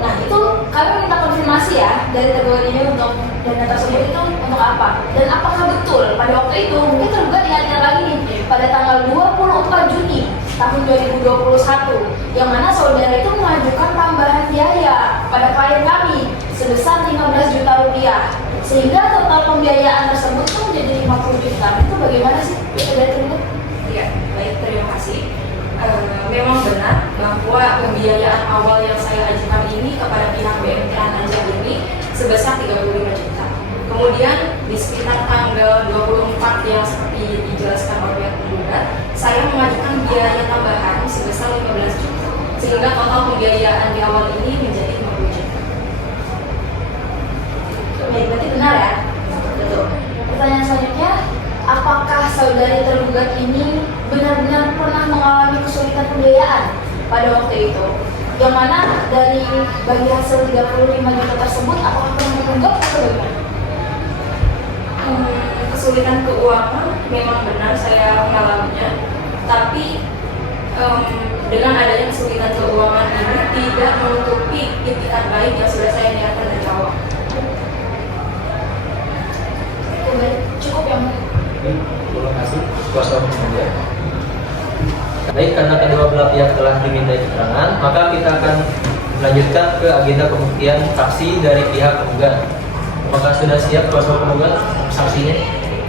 Nah, itu kami minta konfirmasi ya dari tergugat ini untuk dana tersebut itu untuk apa? Dan apakah betul pada waktu itu, mungkin tergugat ingat lagi nih, pada tanggal 24 Juni tahun 2021, yang mana saudara itu mengajukan tambahan biaya pada klien kami sebesar 15 juta rupiah, sehingga total pembiayaan tersebut itu menjadi 50 juta. Itu bagaimana sih saudara tergugat? Ya, baik, terima kasih. Memang benar bahwa pembiayaan awal yang saya ajukan ini kepada pihak BMT Ananja ini sebesar 35 juta. Kemudian di sekitar tanggal 24 yang seperti dijelaskan oleh pihak penggugat, saya mengajukan biaya tambahan sebesar 15 juta, sehingga total pembiayaan di awal ini menjadi 50 juta. bagi hasil 35 juta tersebut, apakah pernah menggugat atau bagaimana? Kesulitan keuangan memang benar saya mengalaminya, tapi dengan adanya kesulitan keuangan ini tidak menutupi itikat baik yang sudah saya niatkan dari awal. Oke, baik. Cukup ya, Mbak. Terima kasih kuasa hukum ya. Baik, karena kedua belah pihak telah dimintai keterangan, maka kita akan melanjutkan ke agenda pembuktian saksi dari pihak penggugat. Apakah sudah siap kuasa hukum penggugat saksinya?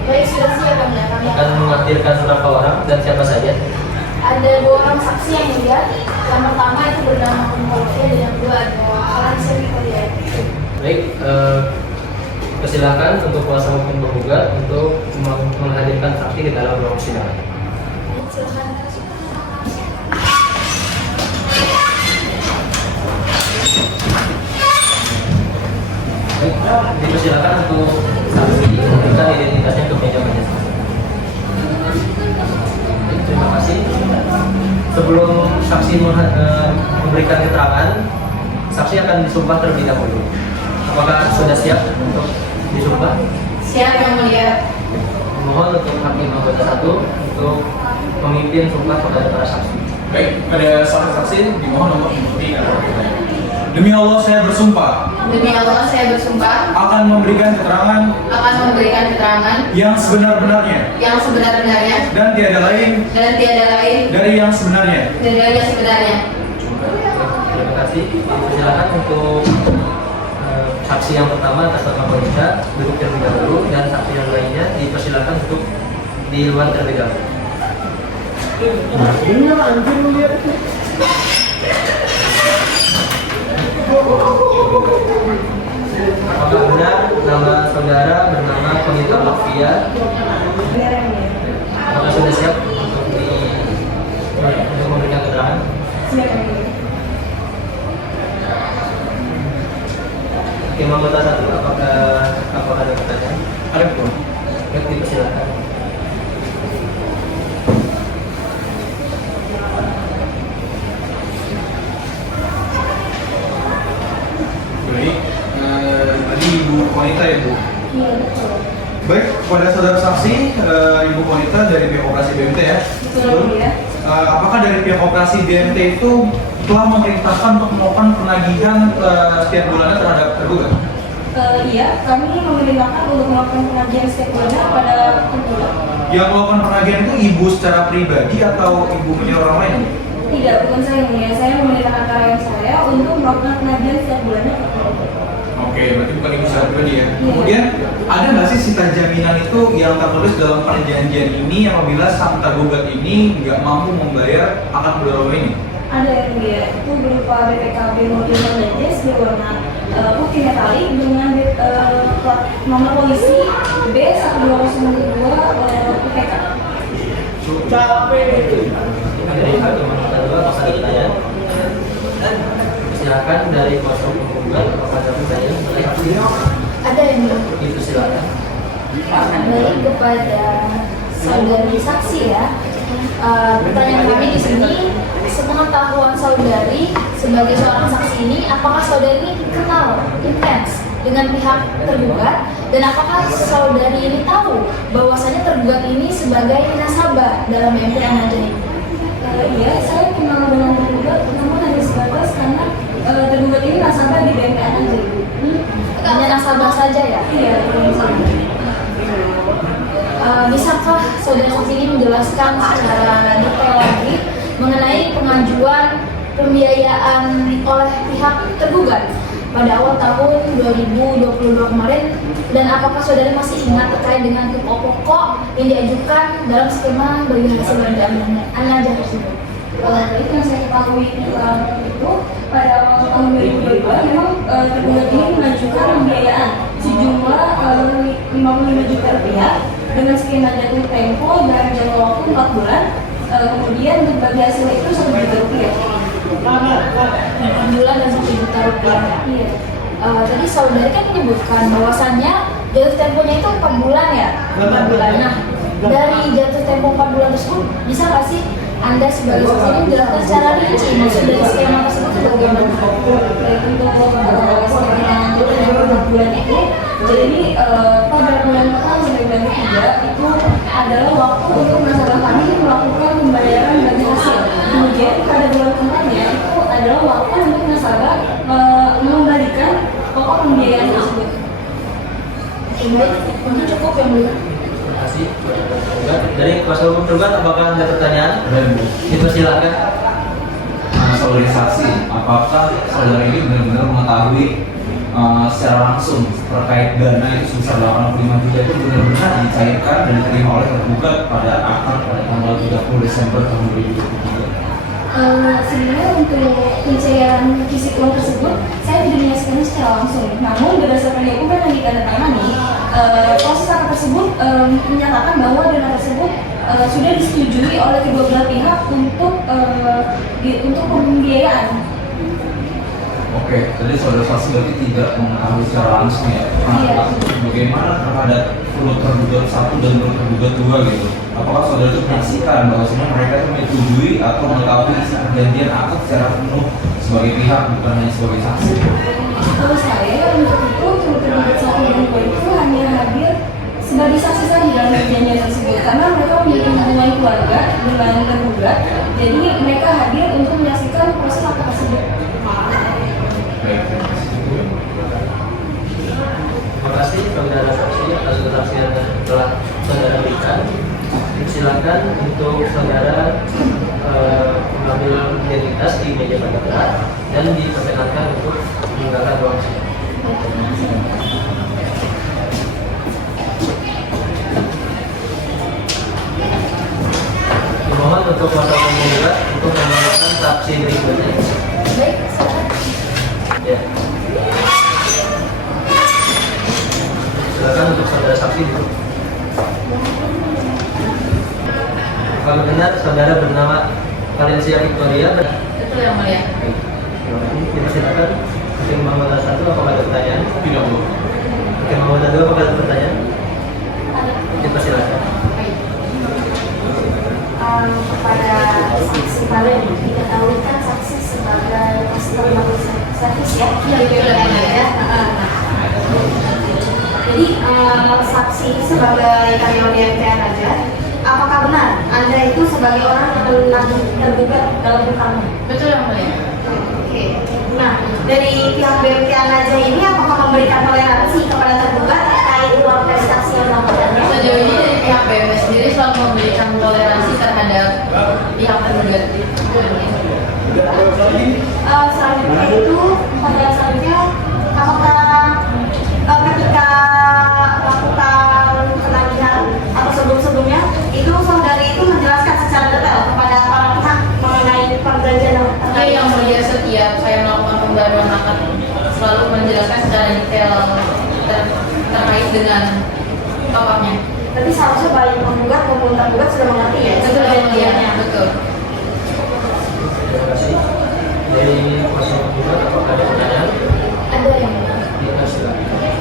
Baik, sudah siap ya, Mbak. Kami Akan menghadirkan berapa orang dan siapa saja? ada 2 orang saksi yang dilihat. Yang pertama itu bernama Kumkolofia dan yang kedua ada Alansia Victoria. Baik, persilakan untuk kuasa hukum penggugat untuk menghadirkan saksi di dalam ruang persidangan. Silakan. Baik, dipersilakan untuk saksi memberikan identitasnya ke meja majelis. Baik, terima kasih. Sebelum saksi memberikan keterangan, saksi akan disumpah terlebih dahulu. Apakah sudah siap untuk disumpah? Siap Yang Mulia. Mohon untuk hakim anggota 1 untuk memimpin sumpah kepada para saksi. Baik, pada saksi dimohon untuk mengikuti arahan. Demi Allah saya bersumpah Demi Allah saya bersumpah akan memberikan keterangan yang sebenar-benarnya dan tiada lain dari yang sebenarnya. Terima kasih. Silakan untuk saksi yang pertama atas nama Bonita duduk terlebih dahulu dan saksi yang lainnya dipersilakan untuk di luar terlebih dahulu. Apakah benar nama saudara bernama Bonita Lofia? Apakah sudah siap untuk memberikan keterangan? Hakim anggota 1, apakah ada pertanyaan? Ada pun. Baik, dipersilakan. Baik, tadi Ibu Wanita ya Bu? Iya, betul. Baik, pada saudara saksi, Ibu Wanita dari pihak operasi BMT ya? Betul, ya. Apakah dari pihak operasi BMT itu telah memerintahkan untuk melakukan penagihan setiap bulannya terhadap tergugat? Iya, kami memerintahkan untuk melakukan penagihan setiap bulannya kepada tergugat. Yang melakukan penagihan itu Ibu secara pribadi atau Ibu menyuruh orang lain? Tidak, bukan saya memerintahkan karyawan saya untuk melakukan penagihan setiap bulannya ke tergugat. Oke, berarti bukan Ibu secara pribadi ya? Iya. Kemudian, ada nggak sih sita jaminan itu yang tertulis dalam perjanjian ini apabila sang tergugat ini nggak mampu membayar akad keluarga ini? Ada yang dia itu berupa BPKB mobil Mercedes berwarna putih metalik dengan plat nomor polisi B1202 UPK. Dari hakim anggota 2, apakah ada pertanyaan? Silakan dari kuasa hukum penggugat, apakah ada pertanyaan? Ada yang belum? Itu silakan. Baik, kepada saudari saksi ya. Pertanyaan kami di sini, sepengetahuan saudari sebagai seorang saksi ini, apakah saudari ini kenal intens dengan pihak tergugat dan apakah saudari ini tahu bahwasanya tergugat ini sebagai nasabah dalam BMT Anaja ini? Iya, saya kenal dengan tergugat, namun hanya sebatas karena tergugat ini nasabah di BMT Anaja. Hanya nasabah saja ya? Iya, nasabah. Bisakah saudara saksi ini menjelaskan secara detail lagi mengenai pengajuan pembiayaan oleh pihak tergugat pada awal tahun 2022 kemarin dan apakah saudara masih ingat terkait dengan pokok-pokok yang diajukan dalam skema bagi hasil belanja Anaja tersebut? Itu yang saya ketahui itu pada awal tahun 2022 memang tergugat ini mengajukan pembiayaan sejumlah 55 juta rupiah dengan skema jatuh tempo dan jangka waktu 4 bulan. Kemudian untuk bagi hasil itu 1 juta rupiah. 4 bulan dan 1 juta rupiah. Iya. Tadi saudari kan menyebutkan bahwasannya jatuh temponya itu 4 bulan ya? 4 bulan. Nah, dari jatuh tempo 4 bulan tersebut bisa nggak sih Anda sebagai saksi ini menjelaskan secara rinci maksud dari skema tersebut itu bagaimana? Baik untuk skema 4 bulan itu, jadi pada bulan pertama sampai bulan ketiga itu adalah waktu untuk nasabah kami melakukan pembayaran bagi hasil. Kemudian pada bulan keempatnya itu adalah waktu untuk nasabah mengembalikan pokok pembiayaan tersebut. Baik, ini cukup yang mulia. Terima kasih. Dari kuasa hukum tergugat, apakah ada pertanyaan? Dipersilakan. Solarisasi, apakah saudara ini benar-benar mengetahui secara langsung terkait dana itu sebesar 85 juta itu benar-benar dicairkan dan diterima oleh tergugat pada akad pada tanggal 30 Desember tahun 2023? Sebenarnya untuk pencairan fisik uang tersebut saya tidak menyaksikannya secara langsung. Namun berdasarkan dokumen yang ditandatangani, proses akad tersebut menyatakan bahwa dana tersebut sudah disetujui oleh kedua belah pihak untuk pembiayaan. Oke, jadi saudara saksi berarti tidak mengetahui secara langsung ya. Iya. Bagaimana terhadap turut tergugat 1 dan turut tergugat 2 gitu? Apakah saudara itu menyaksikan bahwa sebenarnya mereka itu menyetujui atau mengetahui isi perjanjian akad secara penuh sebagai pihak bukan hanya sebagai saksi? Kalau saya untuk itu turut tergugat 1 dan 2 itu hanya hadir sebagai saksi saja dalam perjanjian tersebut karena mereka memiliki hubungan keluarga dengan tergugat, jadi mereka hadir untuk menyaksikan proses akad tersebut. Baik, terima kasih. Terima kasih saudara saksi atas kesaksian yang telah saudara berikan. Silakan untuk saudara mengambil identitas di meja pada dan diperkenankan untuk meninggalkan ruang sidang. Dimohon untuk kuasa hukum penggugat untuk mengajukan saksi berikutnya. Baik, silakan. Ya. Silakan untuk saudara saksi dulu. Kalau benar saudara bernama Valencia Victoria. Betul yang mulia. Kita silakan. Hakim Muhammad 1 apakah ada pertanyaan? Tidak, Bu. Hakim Muhammad 2 apakah ada pertanyaan? Kita silakan. Kepada saksi Valen diketahui kan saksi sebagai customer service ya. Iya. Jadi saksi sebagai karyawan YMTN aja. Apakah benar Anda itu sebagai orang yang menanggung tergugat dalam hutang? Betul yang mulia. Oke. Nah, dari pihak BMTN aja ini apakah memberikan toleransi kepada tergugat terkait uang prestasi yang dilakukannya? Sejauh ini dari pihak BMS sendiri selalu memberikan toleransi terhadap pihak tergugat. Selanjutnya itu pertanyaan selanjutnya, apakah ketika melakukan penagihan atau sebelumnya itu saudari itu menjelaskan secara detail kepada para pihak mengenai perjanjian Iya yang mulia, setiap saya melakukan pembaruan akad selalu menjelaskan secara detail terkait dengan pokoknya. Berarti seharusnya baik penggugat maupun tergugat sudah mengerti ya? Betul yang mulia, betul. Terima kasih. Dari kuasa hukum apakah ada pertanyaan? Ada yang mulia. Kita silakan.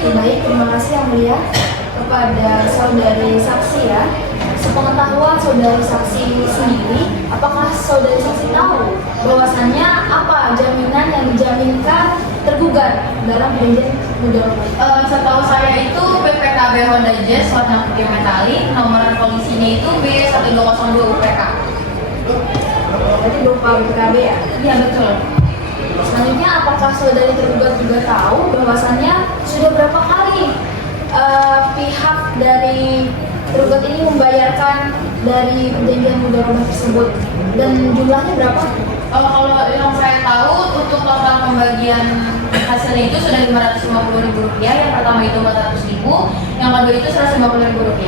Baik, terima kasih yang mulia kepada saudari saksi ya. Sepengetahuan saudari saksi sendiri, apakah saudari saksi tahu bahwasannya apa jaminan yang dijaminkan tergugat dalam perjanjian mudah Setahu saya itu PPKB Honda Jazz warna putih metalik, nomor polisinya itu B1202 UPK. Berarti berupa BPKB ya? Iya betul. Selanjutnya, apakah saudari tergugat juga tahu bahwasannya sudah berapa kali pihak dari tergugat ini membayarkan dari perjanjian mudharabah tersebut dan jumlahnya berapa? Kalau yang saya tahu untuk total pembagian hasilnya itu sudah Rp550.000. Yang pertama itu Rp400.000, yang kedua itu Rp150.000. Oke,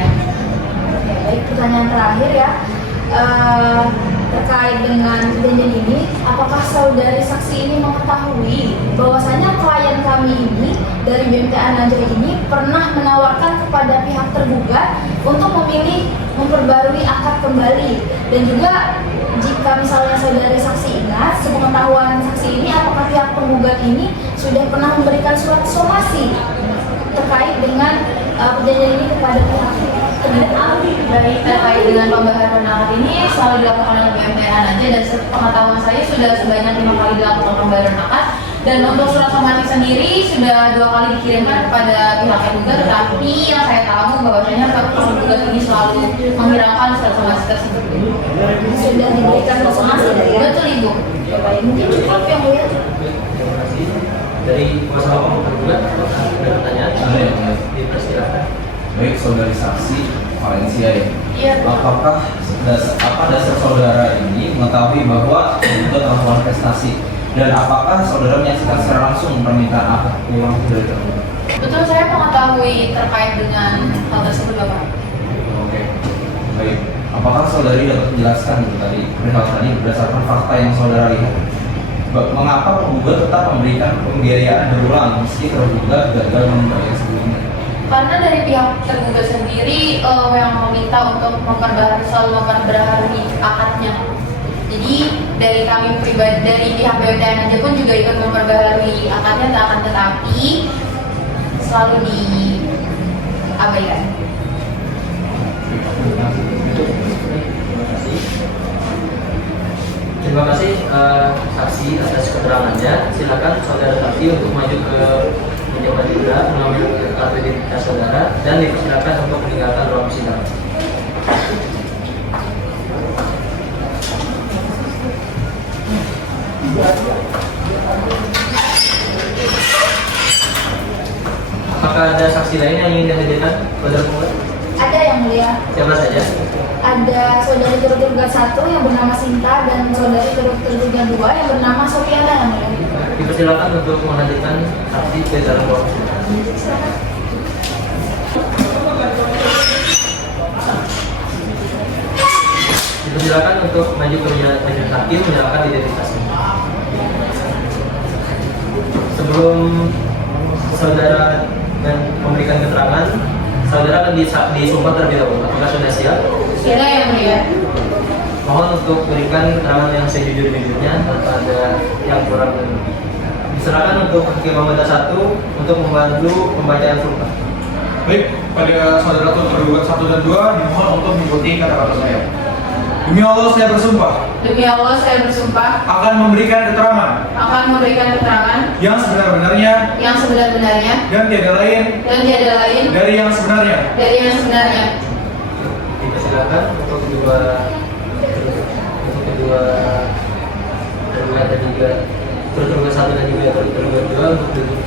baik, pertanyaan terakhir ya. Terkait dengan perjanjian ini, apakah saudari saksi ini mengetahui bahwasanya klien kami ini dari BMTA Najah ini pernah menawarkan kepada pihak tergugat untuk memilih memperbarui akad kembali, dan juga jika misalnya saudari saksi ingat, sepengetahuan saksi ini apakah pihak penggugat ini sudah pernah memberikan surat somasi terkait dengan perjanjian ini kepada pihak Baik, terkait dengan pembaharuan alat ini selalu dilakukan oleh BMTN aja, dan sepengetahuan saya sudah sebanyak 5 kali dilakukan pembaharuan akad, dan untuk surat somatik sendiri sudah 2 kali dikirimkan kepada pihak tergugat, tetapi yang saya tahu bahwasanya tergugat ini selalu menghiraukan surat somatik tersebut. Sudah diberikan somasi ya? Betul Ibu. Baik, mungkin cukup yang mulia. Terima kasih. Dari kuasa hukum tergugat, apakah ada pertanyaan? Ada yang mulia. Dipersilakan. Baik, saudari saksi Valencia ya. Iya. Apakah dasar saudara ini mengetahui bahwa tergugat melakukan prestasi, dan apakah saudara menyaksikan secara langsung permintaan akad uang dari tergugat? Betul, saya mengetahui terkait dengan hal tersebut Bapak. Oke, baik. Apakah saudari dapat menjelaskan itu tadi perihal tadi berdasarkan fakta yang saudara lihat? Mengapa penggugat tetap memberikan pembiayaan berulang meski tergugat gagal membayar sebelumnya? Karena dari pihak tergugat sendiri yang meminta untuk selalu memperbaharui akadnya. Jadi dari kami pribadi, dari pihak BMTN aja pun juga ikut memperbaharui akadnya, akan tetapi selalu diabaikan. Terima kasih saksi atas keterangannya. Silakan saudara saksi untuk maju ke pejabat juga mengambil kartu identitas saudara dan dipersilakan untuk meninggalkan ruang sidang. Apakah ada saksi lain yang ingin dihadirkan saudara penggugat? Ada yang mulia. Siapa saja? Ada saudari turut tergugat 1 yang bernama Sinta dan saudari turut tergugat 2 yang bernama Sofiana yang mulia. Dipersilakan untuk menghadirkan saksi ke dalam ruang sidang. Dipersilakan untuk maju ke majelis hakim menyerahkan identitasnya. Sebelum saudara dan memberikan keterangan, saudara akan disumpah terlebih dahulu. Apakah sudah siap? Siapa yang mulia? Mohon untuk berikan keterangan yang sejujur-jujurnya tanpa ada yang kurang dan lebih. Diserahkan untuk Hakim Anggota 1 untuk membantu pembacaan sumpah. Baik, pada saudara tergugat 1 dan 2 dimohon untuk mengikuti kata-kata saya. Demi Allah saya bersumpah Demi Allah saya bersumpah akan memberikan keterangan yang sebenar-benarnya yang sebenar-benarnya dan tiada lain dari yang sebenarnya. Dipersilakan untuk kedua tergugat dan juga tergugat 1 dan juga tergugat 2 untuk duduk.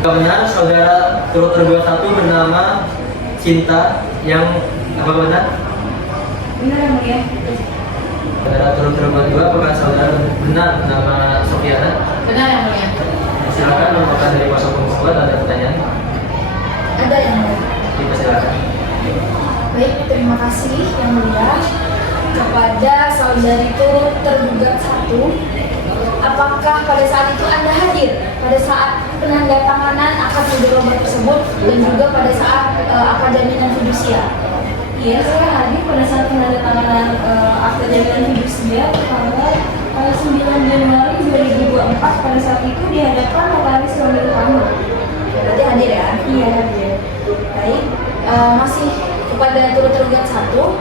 Benar, saudara turut tergugat 1 bernama Cinta yang apa benar? Benar yang mulia. Saudara turut tergugat 2 apakah saudara benar nama Sofiana? Benar yang mulia. Silakan apakah dari kuasa hukum penggugat ada pertanyaan? Ada yang mulia. Dipersilakan. Baik, terima kasih yang mulia. Kepada saudari turut tergugat 1, apakah pada saat itu Anda hadir pada saat penandatanganan akad mudharabah tersebut dan juga pada saat akad jaminan fidusia? Iya, saya hadir pada saat penandatanganan akte jaminan fidusia tanggal 9 Januari 2024. Pada saat itu di hadapan notaris Roni Utama. Berarti hadir ya? Iya, hadir. Baik, masih kepada turut tergugat 1,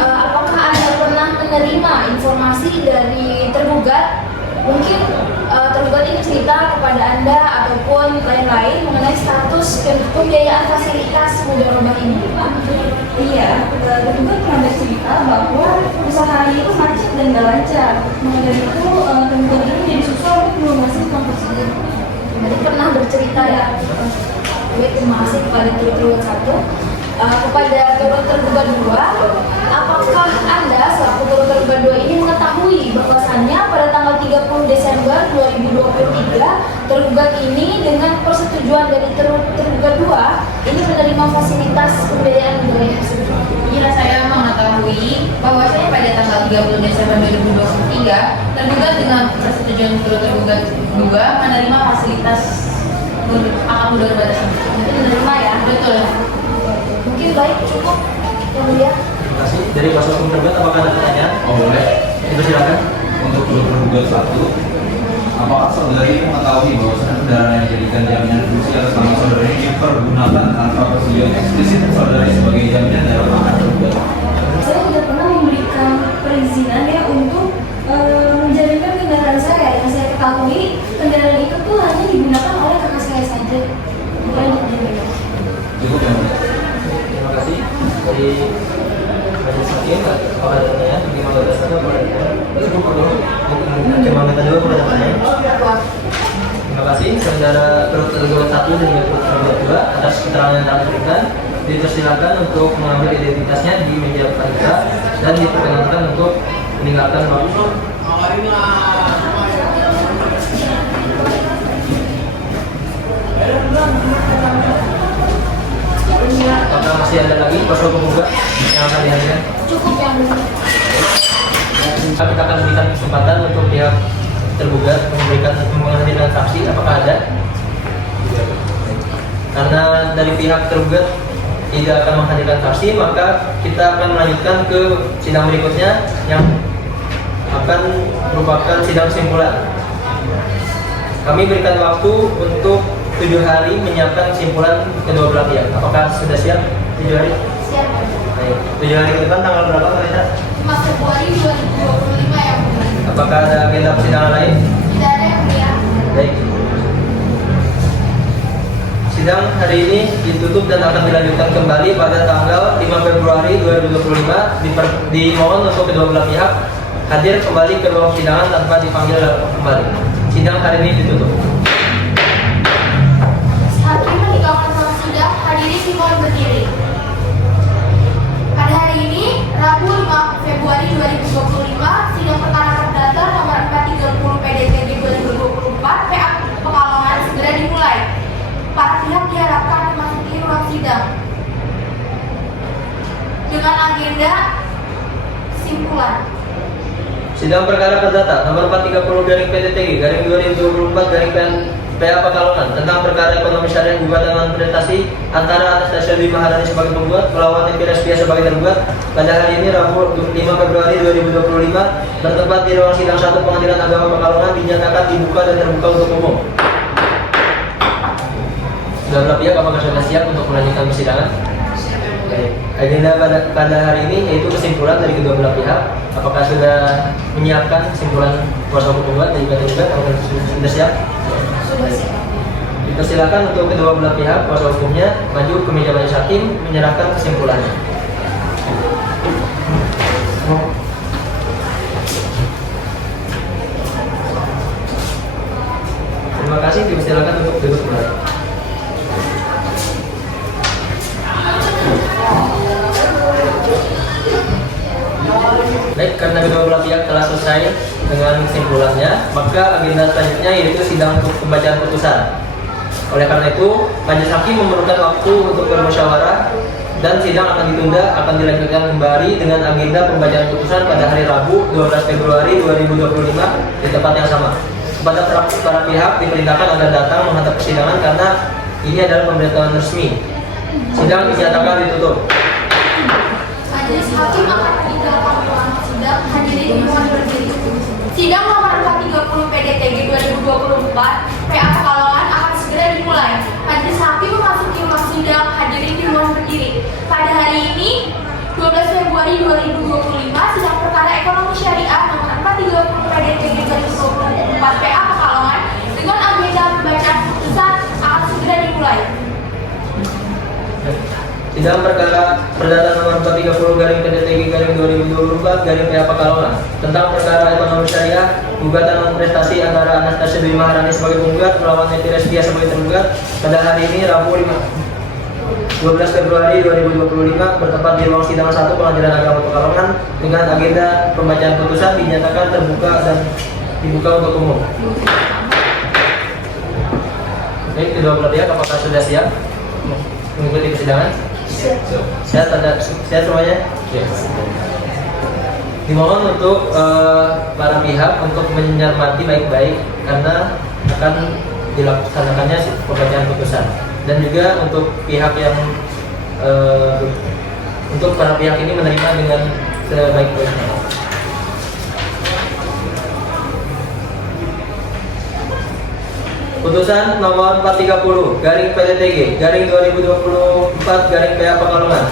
apakah Anda pernah menerima informasi dari tergugat? Mungkin tergugat ini cerita kepada Anda ataupun lain-lain mengenai status pembiayaan fasilitas mudharabah ini. Iya, tergugat pernah bercerita bahwa usahanya itu macet dan gak lancar. Maka dari itu tergugat ini jadi susah untuk melunasi utang tersebut. Jadi pernah bercerita ya. Baik, terima kasih kepada turut tergugat 1. Kepada turut tergugat 2, apakah Anda selaku turut tergugat 2 ini mengetahui bahwasannya pada tanggal 30 Desember 2023 tergugat ini dengan persetujuan dari turut tergugat 2 ini menerima fasilitas pembiayaan budaya tersebut? Iya, saya mengetahui bahwasanya pada tanggal 30 Desember 2023 tergugat dengan persetujuan turut tergugat 2 menerima fasilitas akad mudharabah tersebut. Menerima ya? Betul. Mungkin baik, cukup yang mulia. Terima kasih. Dari kuasa hukum tergugat apakah ada pertanyaan? Oh boleh. Dipersilakan. Untuk tergugat 1, apakah saudara ini mengetahui bahwa kendaraan yang dijadikan jaminan fungsi atas nama saudara ini dipergunakan tanpa persetujuan eksplisit saudara sebagai jaminan dalam akan tergugat? Saya tidak pernah memberikan perizinan ya untuk menjaminkan kendaraan saya. Yang saya ketahui kendaraan itu tuh hanya digunakan oleh kakak saya saja, bukan dijaminkan. Cukup ya, Mbak? Terima kasih. Dari majelis hakim, apakah ada pertanyaan? Bagaimana dasarnya? Cukup dulu. Cuma minta dulu pada pertanyaan. Terima kasih. Saudara turut tergugat 1 dan juga turut tergugat 2 atas keterangan yang telah diberikan. Dipersilakan untuk mengambil identitasnya di meja periksa dan diperkenankan untuk meninggalkan waktu. Apakah masih ada lagi kuasa hukum penggugat yang akan dihadirkan? Cukup yang mulia. Kita akan berikan kesempatan untuk pihak tergugat menghadirkan saksi. Apakah ada? Karena dari pihak tergugat tidak akan menghadirkan saksi, maka kita akan melanjutkan ke sidang berikutnya yang akan merupakan sidang kesimpulan. Kami berikan waktu untuk 7 hari menyiapkan kesimpulan kedua belah pihak. Apakah sudah siap 7 hari? Siap. Baik. 7 hari ke depan tanggal berapa, Pak Rita? 5 Februari 2025 yang mulia. Apakah ada agenda persidangan lain? Tidak ada yang mulia. Baik. Sidang hari ini ditutup dan akan dilanjutkan kembali pada tanggal 5 Februari 2025. Dimohon untuk kedua belah pihak hadir kembali ke ruang persidangan tanpa dipanggil kembali. Sidang hari ini ditutup. Hakim meninggalkan ruang sidang, hadirin dimohon berdiri. Pada hari ini, Rabu 5 Februari 2025, sidang perkara perdata nomor 430 PDTG 2024 PA Pekalongan segera dimulai. Para pihak diharapkan memasuki ruang sidang dengan agenda simpulan. Sidang perkara perdata nomor 430 garing PTTG garing 2024 garing PA Pekalongan tentang perkara ekonomi syariah gugatan non prestasi antara Anastasia Dwi Maharani sebagai penggugat melawan Epires Pia sebagai tergugat pada hari ini Rabu 5 Februari 2025 bertempat di ruang sidang 1 Pengadilan Agama Pekalongan dinyatakan dibuka dan terbuka untuk umum. Sudah belah pihak apakah sudah siap untuk melanjutkan persidangan? Baik. Agenda pada hari ini yaitu kesimpulan dari kedua belah pihak. Apakah sudah menyiapkan kesimpulan kuasa hukum penggugat dan juga tergugat? Apakah sudah siap? Sudah siap. Dipersilakan untuk kedua belah pihak kuasa hukumnya maju ke meja majelis hakim menyerahkan kesimpulannya. Terima kasih. Dipersilakan untuk duduk kembali. Baik, karena kedua belah pihak telah selesai dengan kesimpulannya, maka agenda selanjutnya yaitu sidang untuk pembacaan putusan. Oleh karena itu, majelis hakim memerlukan waktu untuk bermusyawarah dan sidang akan ditunda, akan dilanjutkan kembali dengan agenda pembacaan putusan pada hari Rabu 12 Februari 2025 di tempat yang sama. Kepada para pihak diperintahkan agar datang menghadap persidangan karena ini adalah pemberitahuan resmi. Sidang dinyatakan ditutup. Majelis hakim akan meninggalkan ruang sidang, hadirin dimohon berdiri. Sidang nomor 430 PDTG 2024 PA Pekalongan akan segera dimulai. Majelis hakim memasuki ruang sidang, hadirin dimohon berdiri. Pada hari ini 12 Februari 2025, sidang perkara ekonomi syariah nomor 430 PDTG 2024 PA Pekalongan dengan agenda pembacaan putusan akan segera dimulai. Sidang perkara perdata nomor 430 garing PDTG garing 2024 garing PA Pekalongan tentang perkara ekonomi syariah gugatan non prestasi antara Anastasia Dwi Maharani sebagai penggugat melawan Epires Pia sebagai tergugat pada hari ini Rabu 12 Februari 2025 bertempat di ruang sidang 1 Pengadilan Agama Pekalongan dengan agenda pembacaan putusan dinyatakan terbuka dan dibuka untuk umum. Baik, kedua belah pihak apakah sudah siap mengikuti persidangan? Sehat semuanya? Dimohon untuk para pihak untuk mencermati baik-baik karena akan dilaksanakannya pembacaan putusan dan juga untuk pihak yang untuk para pihak ini menerima dengan sebaik-baiknya. Putusan nomor 430 garing PTTG garing 2024 garing PA Pekalongan.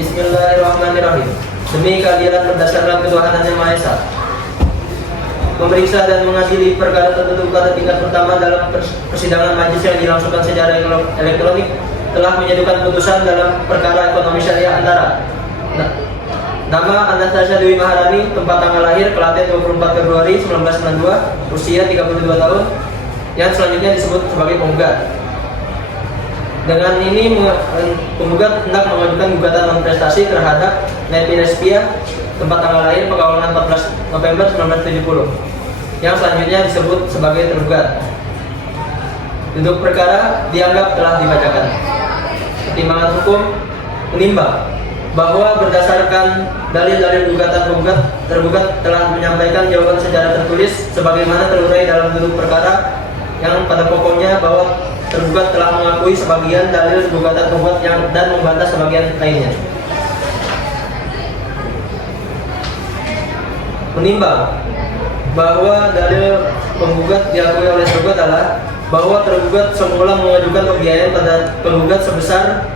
Bismillahirrahmanirrahim. Demi keadilan berdasarkan ketuhanan yang Maha Esa, memeriksa dan mengadili perkara tertentu pada tingkat pertama dalam persidangan majelis yang dilangsungkan secara elektronik telah menjatuhkan putusan dalam perkara ekonomi syariah antara nama Anastasia Dewi Maharani, tempat tanggal lahir Klaten 24 Februari 1992, usia 32 tahun, yang selanjutnya disebut sebagai penggugat. Dengan ini penggugat hendak mengajukan gugatan non prestasi terhadap Nepi Respia, tempat tanggal lahir Pekalongan 14 November 1970, yang selanjutnya disebut sebagai tergugat. Duduk perkara dianggap telah dibacakan. Pertimbangan hukum menimbang bahwa berdasarkan dalil-dalil gugatan tergugat telah menyampaikan jawaban secara tertulis sebagaimana terurai dalam duduk perkara, yang pada pokoknya bahwa tergugat telah mengakui sebagian dalil gugatan penggugat dan membantah sebagian lainnya. Menimbang bahwa dalil penggugat diakui oleh tergugat adalah bahwa tergugat semula mengajukan pembiayaan pada penggugat sebesar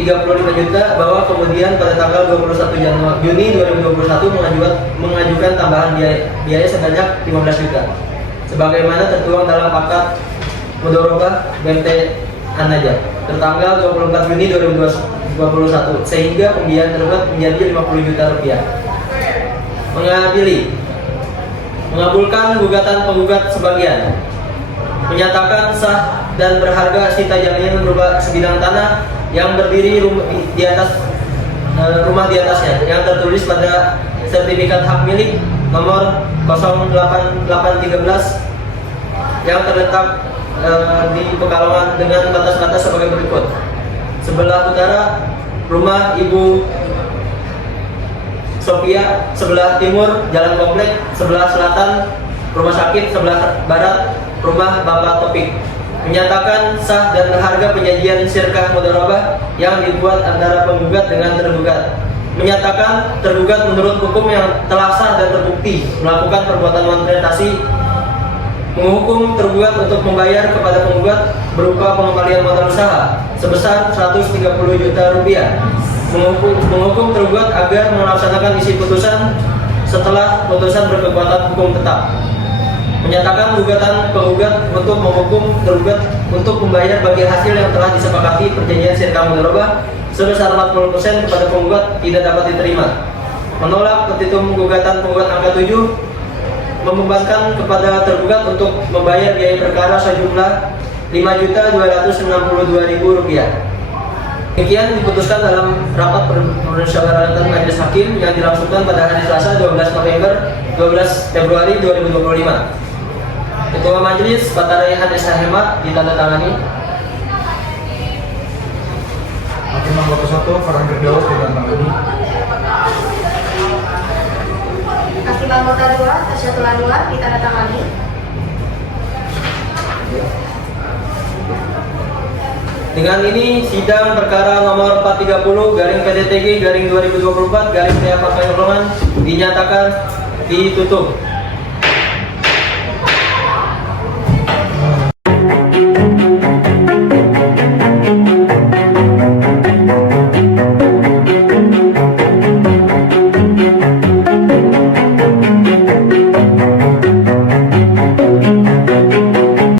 35 juta, bahwa kemudian pada tanggal 21 Juni 2021 mengajukan tambahan biaya sebanyak 15 juta sebagaimana tertuang dalam akad mudharabah BMT Anaja tertanggal 24 Juni 2021, sehingga pembiayaan tergugat menjadi 50 juta rupiah. Mengadili, mengabulkan gugatan penggugat sebagian, menyatakan sah dan berharga sita jaminan berupa sebidang tanah yang berdiri di atas rumah di atasnya yang tertulis pada sertifikat hak milik nomor 08813 yang terletak di Pekalongan dengan batas-batas sebagai berikut. Sebelah utara rumah Ibu Sophia, sebelah timur Jalan Komplek, sebelah selatan rumah sakit, sebelah barat rumah Bapak Topik. Menyatakan sah dan berharga penyajian sirkah mudharabah yang dibuat antara penggugat dengan tergugat. Menyatakan tergugat menurut hukum yang telah sah dan terbukti melakukan perbuatan non-prestasi, menghukum tergugat untuk membayar kepada penggugat berupa pengembalian modal usaha sebesar 130 juta rupiah, menghukum tergugat agar melaksanakan isi putusan setelah putusan berkekuatan hukum tetap, menyatakan gugatan penggugat untuk menghukum tergugat untuk membayar bagi hasil yang telah disepakati perjanjian sirkah mudharabah sebesar 40% kepada penggugat tidak dapat diterima, menolak petitum gugatan penggugat angka 7, membebankan kepada tergugat untuk membayar biaya perkara sejumlah Rp5.262.000. Demikian diputuskan dalam rapat permusyawaratan majelis hakim yang dilangsungkan pada hari Selasa 12 Februari 2025. Ketua Majelis Pak Raihan Esa Hemat ditandatangani. Hakim anggota 1 Farhan Firdaus ditandatangani. Hakim anggota 2 Tasyatul Anwar ditandatangani. Dengan ini sidang perkara nomor 430 garing PTTG garing 2024 garing PA Pekalongan dinyatakan ditutup.